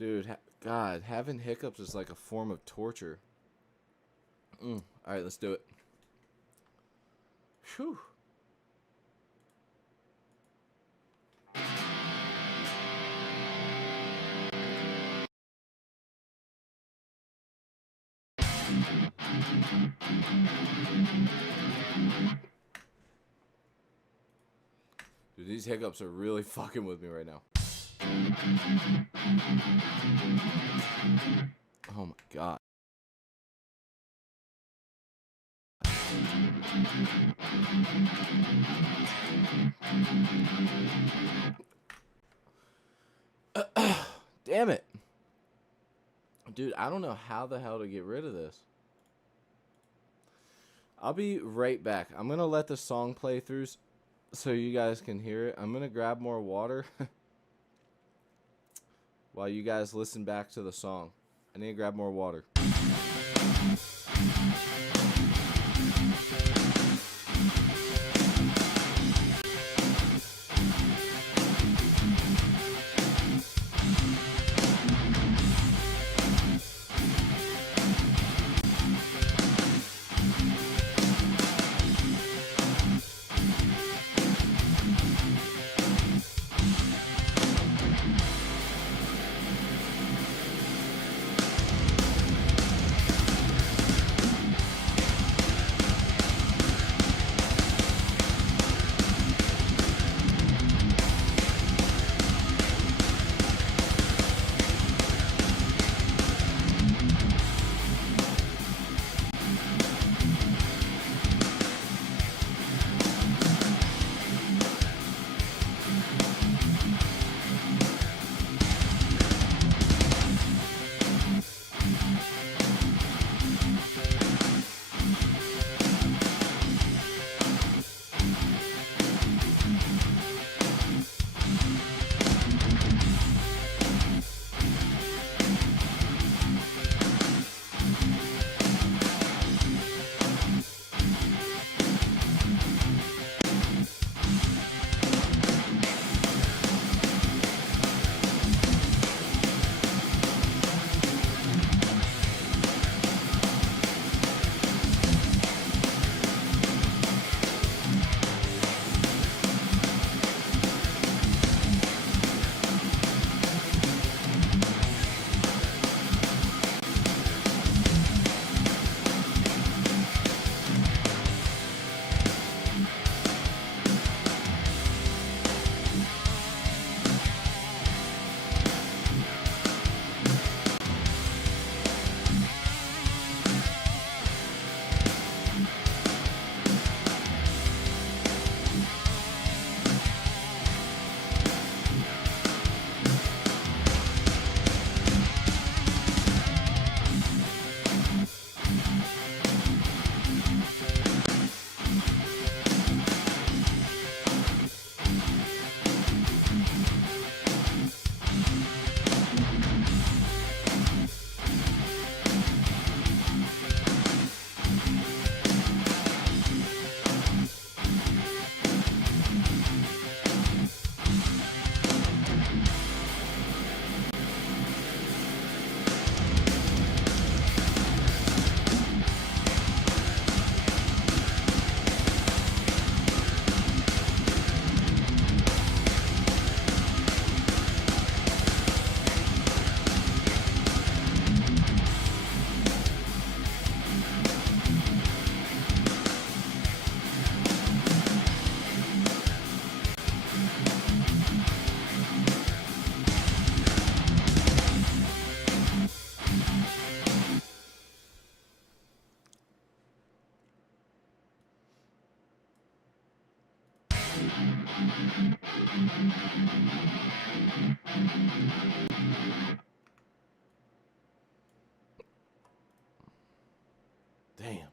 Dude, God, having hiccups is like a form of torture. All right, let's do it. Whew. Dude, these hiccups are really fucking with me right now. Oh my God. Damn it. Dude, I don't know how the hell to get rid of this. I'll be right back. I'm going to let the song play through so you guys can hear it. I'm going to grab more water while you guys listen back to the song. I need to grab more water. Damn.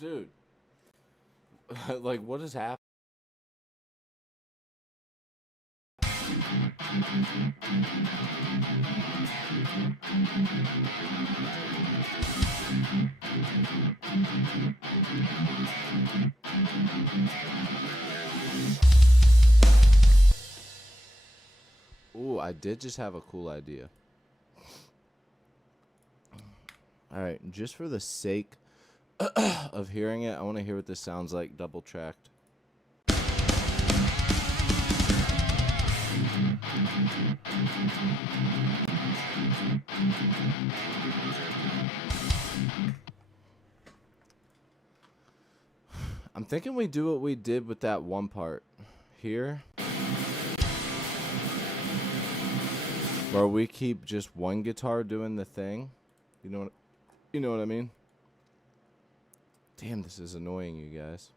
Dude, like, what is happening? Ooh, I did just have a cool idea. Alright, just for the sake of hearing it, I want to hear what this sounds like double tracked. I'm thinking we do what we did with that one part here, where we keep just one guitar doing the thing. You know what I mean? Damn, this is annoying, you guys.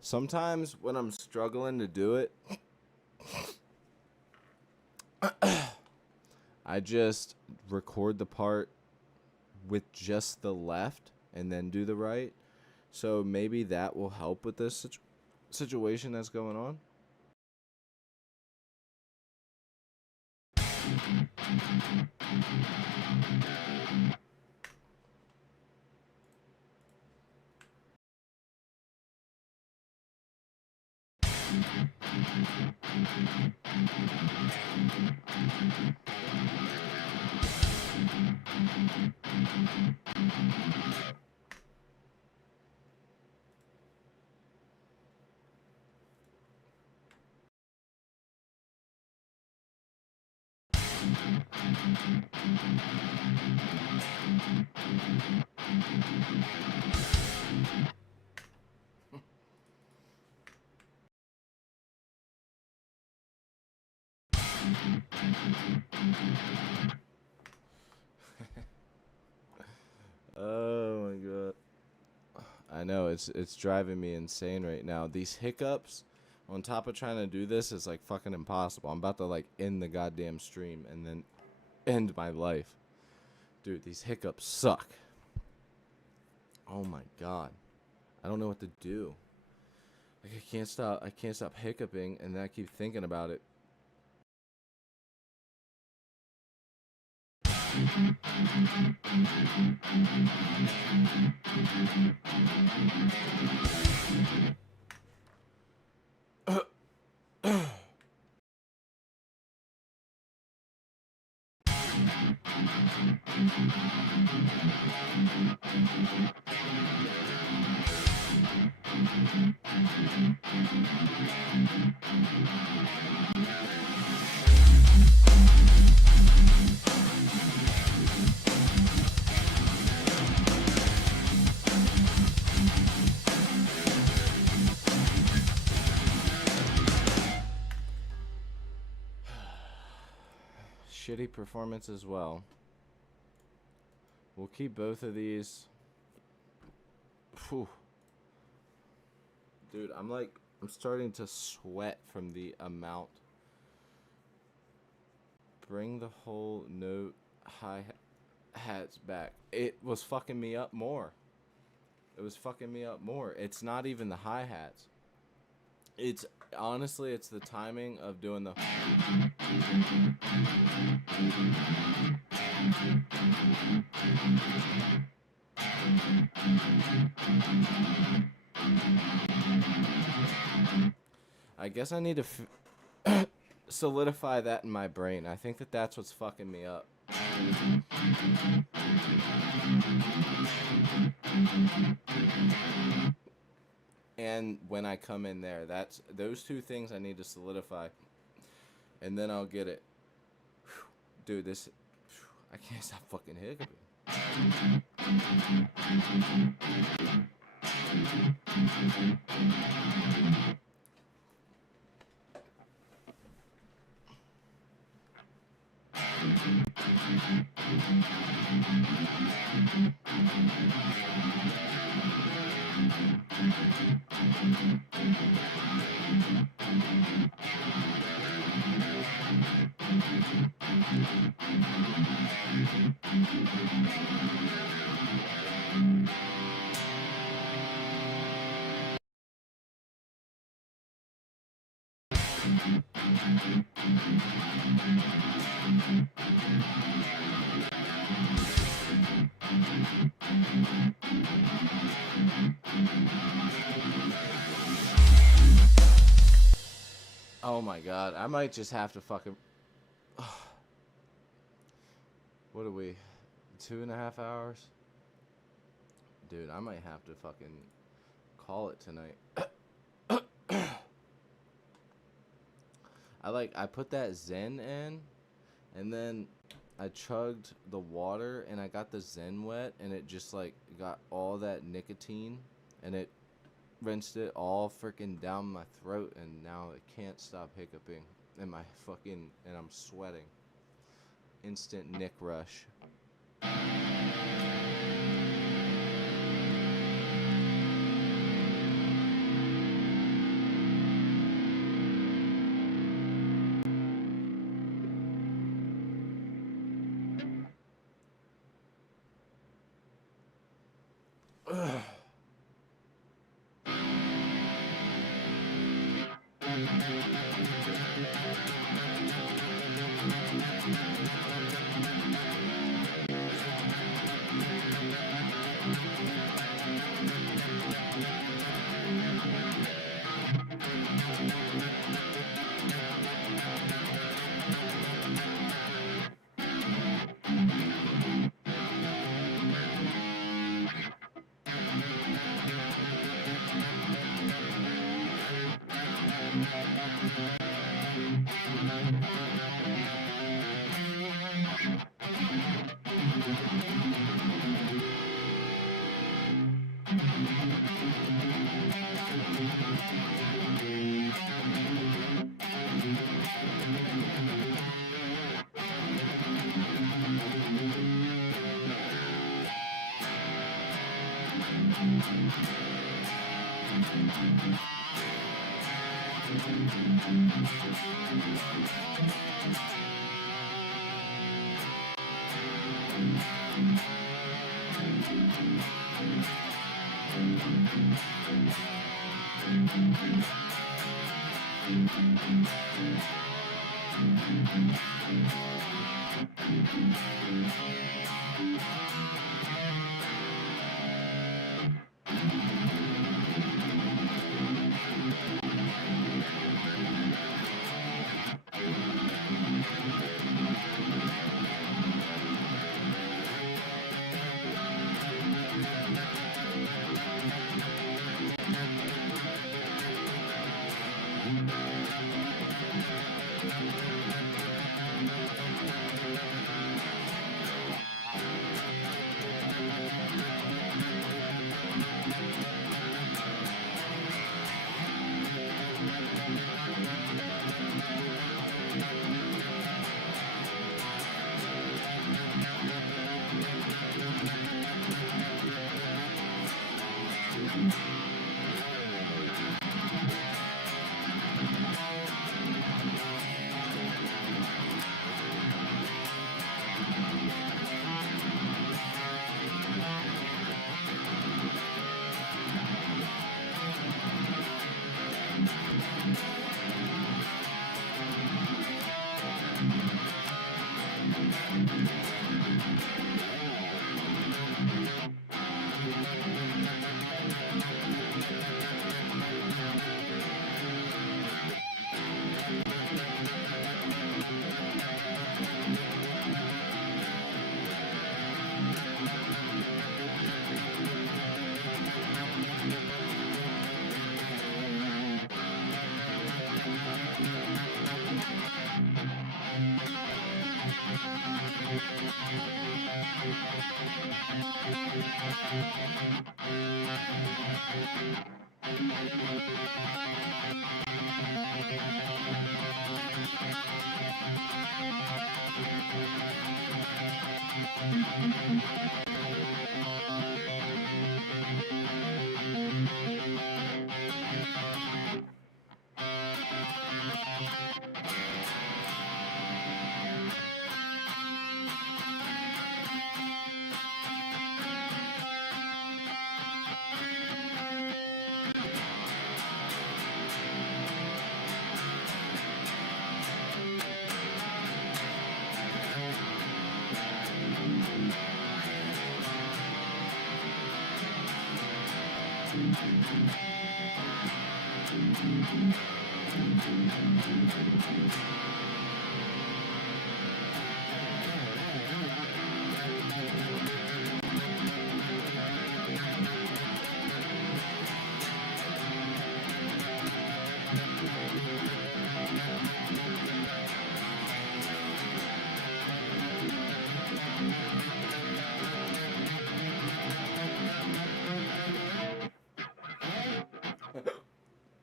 Sometimes when I'm struggling to do it, I just record the part with just the left and then do the right. So maybe that will help with this situation that's going on. Oh my god. I know, it's driving me insane right now. These hiccups on top of trying to do this is like fucking impossible. I'm about to like end the goddamn stream and then end my life. Dude, these hiccups suck. Oh my god. I don't know what to do. Like I can't stop hiccuping and then I keep thinking about it. Shitty performance as well. We'll keep both of these. Whew. Dude, I'm starting to sweat from the amount. Bring the whole note hi-hats back. It was fucking me up more. It's not even the hi-hats. It's honestly, it's the timing of doing the. I guess I need to solidify that in my brain. I think that's what's fucking me up. And when I come in there, those two things I need to solidify, and then I'll get it. Dude, I can't stop fucking hiccuping. Oh my god, I might just have to fucking... What are we? 2.5 hours? Dude, I might have to fucking call it tonight. I put that Zen in, and then I chugged the water, and I got the Zen wet, and it just, like, got all that nicotine, and it rinsed it all freaking down my throat, and now I can't stop hiccuping, and and I'm sweating. Instant Nick rush.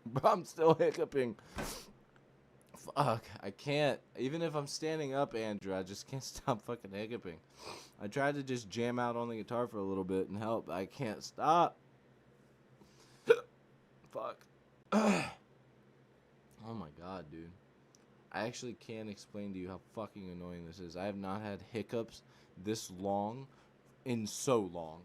Bro, I'm still hiccuping. Fuck, I can't. Even if I'm standing up, Andrew, I just can't stop fucking hiccuping. I tried to just jam out on the guitar for a little bit and help, but I can't stop. Fuck. Oh my god, dude. I actually can't explain to you how fucking annoying this is. I have not had hiccups this long in so long.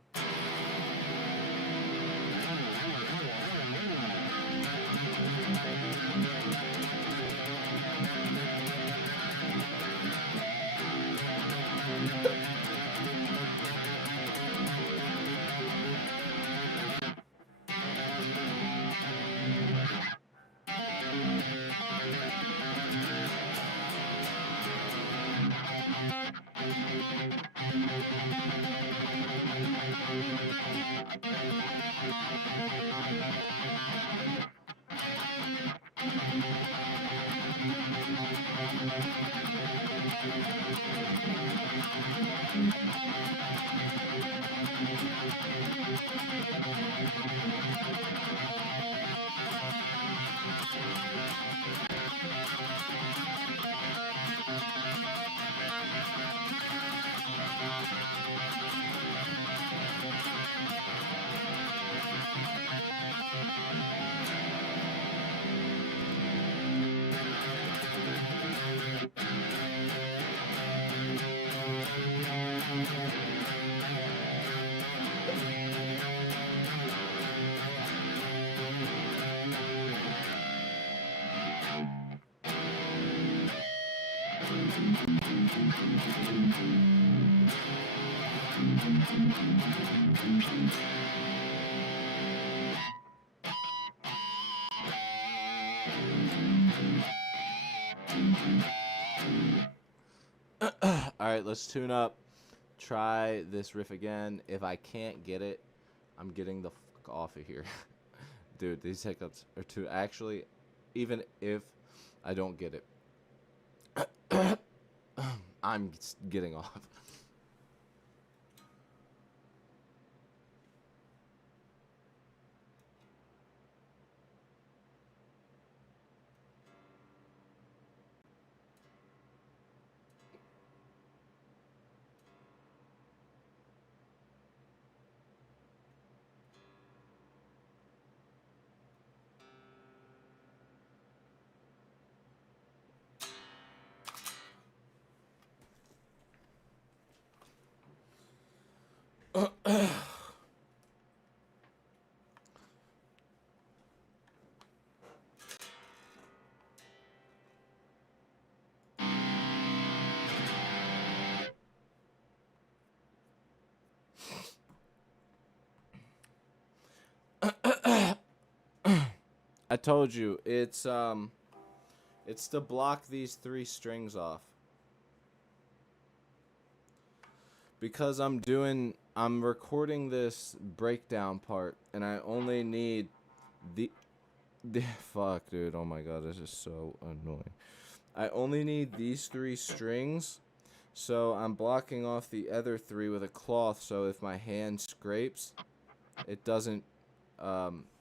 Alright, let's tune up. Try this riff again. If I can't get it, I'm getting the fuck off of here. Dude, these hiccups are too... Actually, even if I don't get it, I'm getting off. I told you, it's to block these 3 strings off. Because I'm recording this breakdown part, and I only need the fuck, dude, oh my god, this is so annoying. I only need these 3 strings, so I'm blocking off the other 3 with a cloth, so if my hand scrapes, it doesn't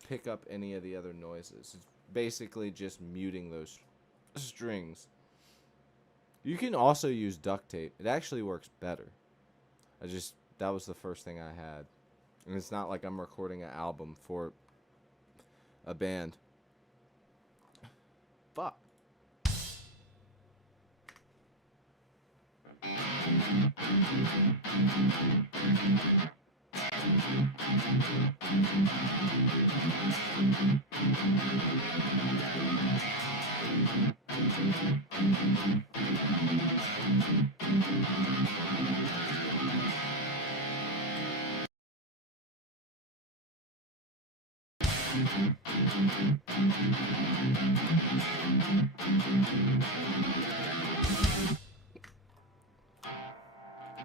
pick up any of the other noises. It's basically just muting those strings. You can also use duct tape. It actually works better. I just that was the first thing I had. And it's not like I'm recording an album for a band. Fuck.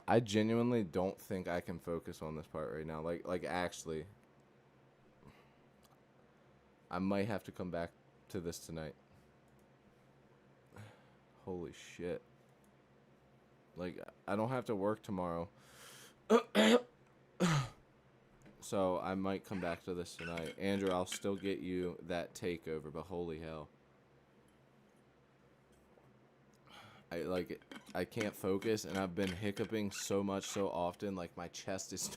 I genuinely don't think I can focus on this part right now. Like actually, I might have to come back to this tonight. Holy shit. Like, I don't have to work tomorrow. So I might come back to this tonight. Andrew, I'll still get you that takeover, but holy hell. I can't focus, and I've been hiccuping so much so often, like my chest is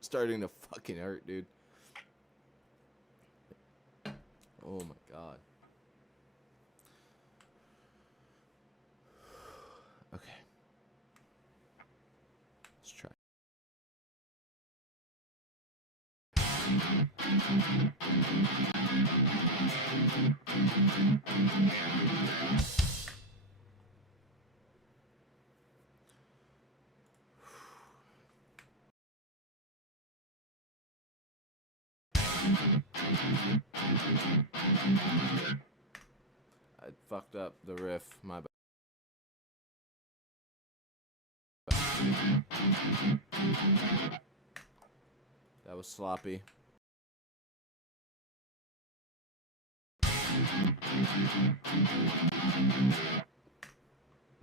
starting to fucking hurt, dude. Oh my god. Okay. Let's try. I fucked up the riff, my bad. That was sloppy.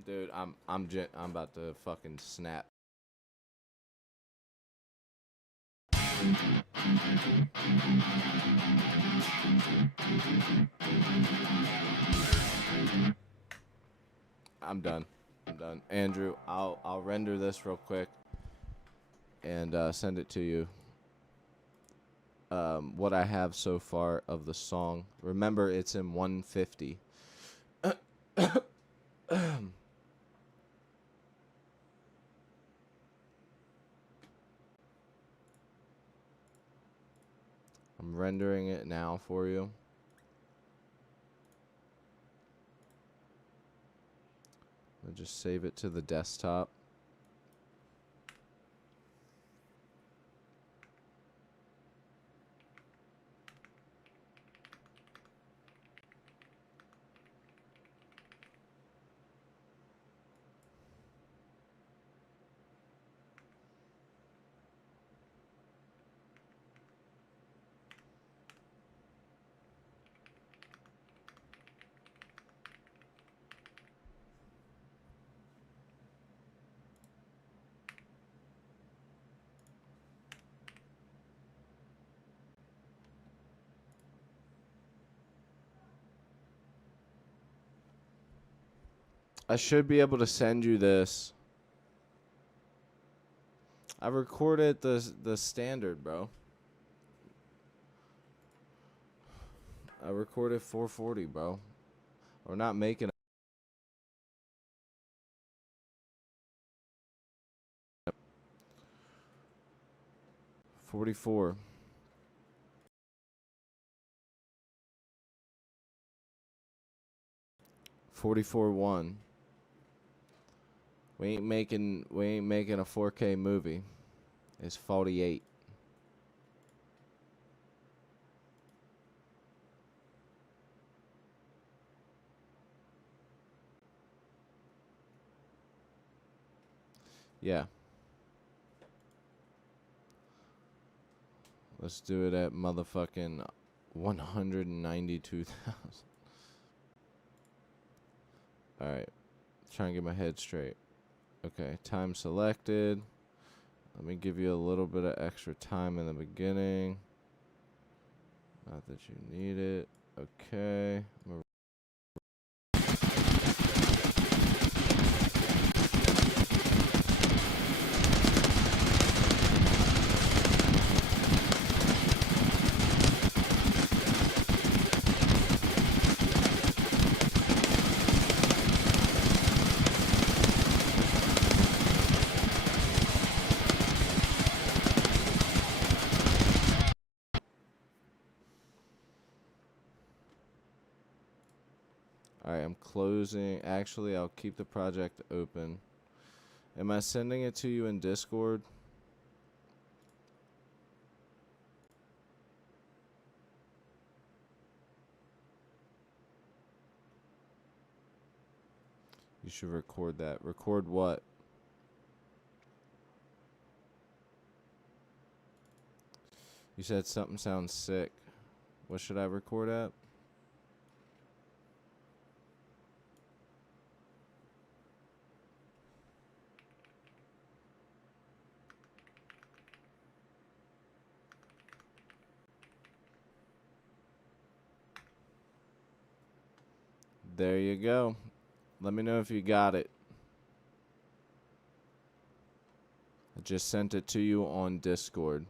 Dude, I'm about to fucking snap. I'm done. Andrew, I'll render this real quick and send it to you. What I have so far of the song. Remember, it's in 150. I'm rendering it now for you. I'll just save it to the desktop. I should be able to send you this. I recorded the standard, bro. I recorded 440, bro. We're not making 44. 44-1. We ain't making a 4K movie. It's 48. Yeah. Let's do it at motherfucking 192,000. Alright. Try and get my head straight. Okay, time selected. Let me give you a little bit of extra time in the beginning. Not that you need it. Okay. closing. Actually, I'll keep the project open. Am I sending it to you in Discord? You should record that. Record what? You said something sounds sick. What should I record at? There you go. Let me know if you got it. I just sent it to you on Discord.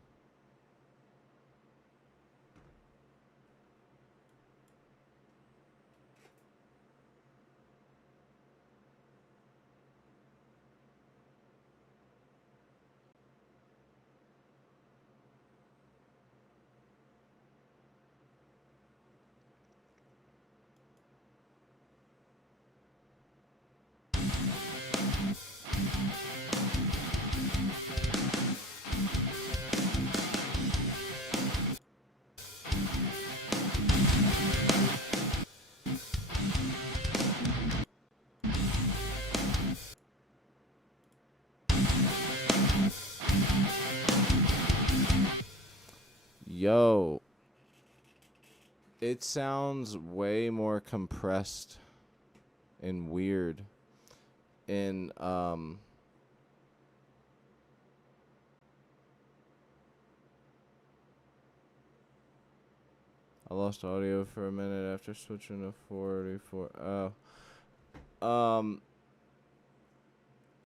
Yo, it sounds way more compressed and weird in I lost audio for a minute after switching to 44.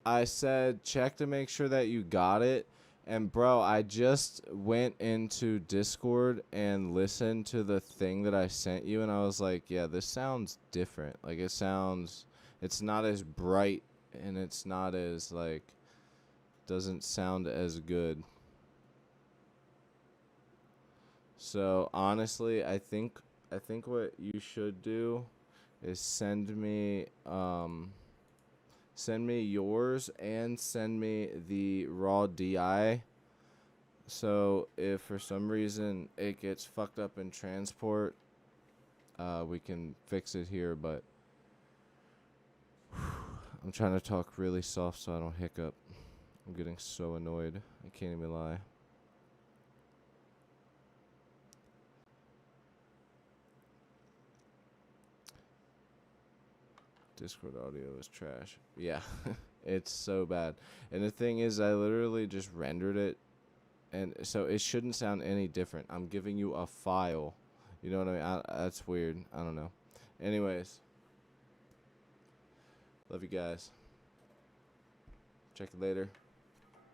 I said check to make sure that you got it. And bro, I just went into Discord and listened to the thing that I sent you, and I was like, yeah, this sounds different. Like, it's not as bright, and it's not as, like, doesn't sound as good. So, honestly, I think what you should do is send me yours and send me the raw DI. So if for some reason it gets fucked up in transport, we can fix it here, but I'm trying to talk really soft so I don't hiccup. I'm getting so annoyed. I can't even lie. Discord audio is trash. Yeah, it's so bad. And the thing is, I literally just rendered it, and so it shouldn't sound any different. I'm giving you a file. You know what I mean? That's weird. I don't know. Anyways, love you guys. Check you later.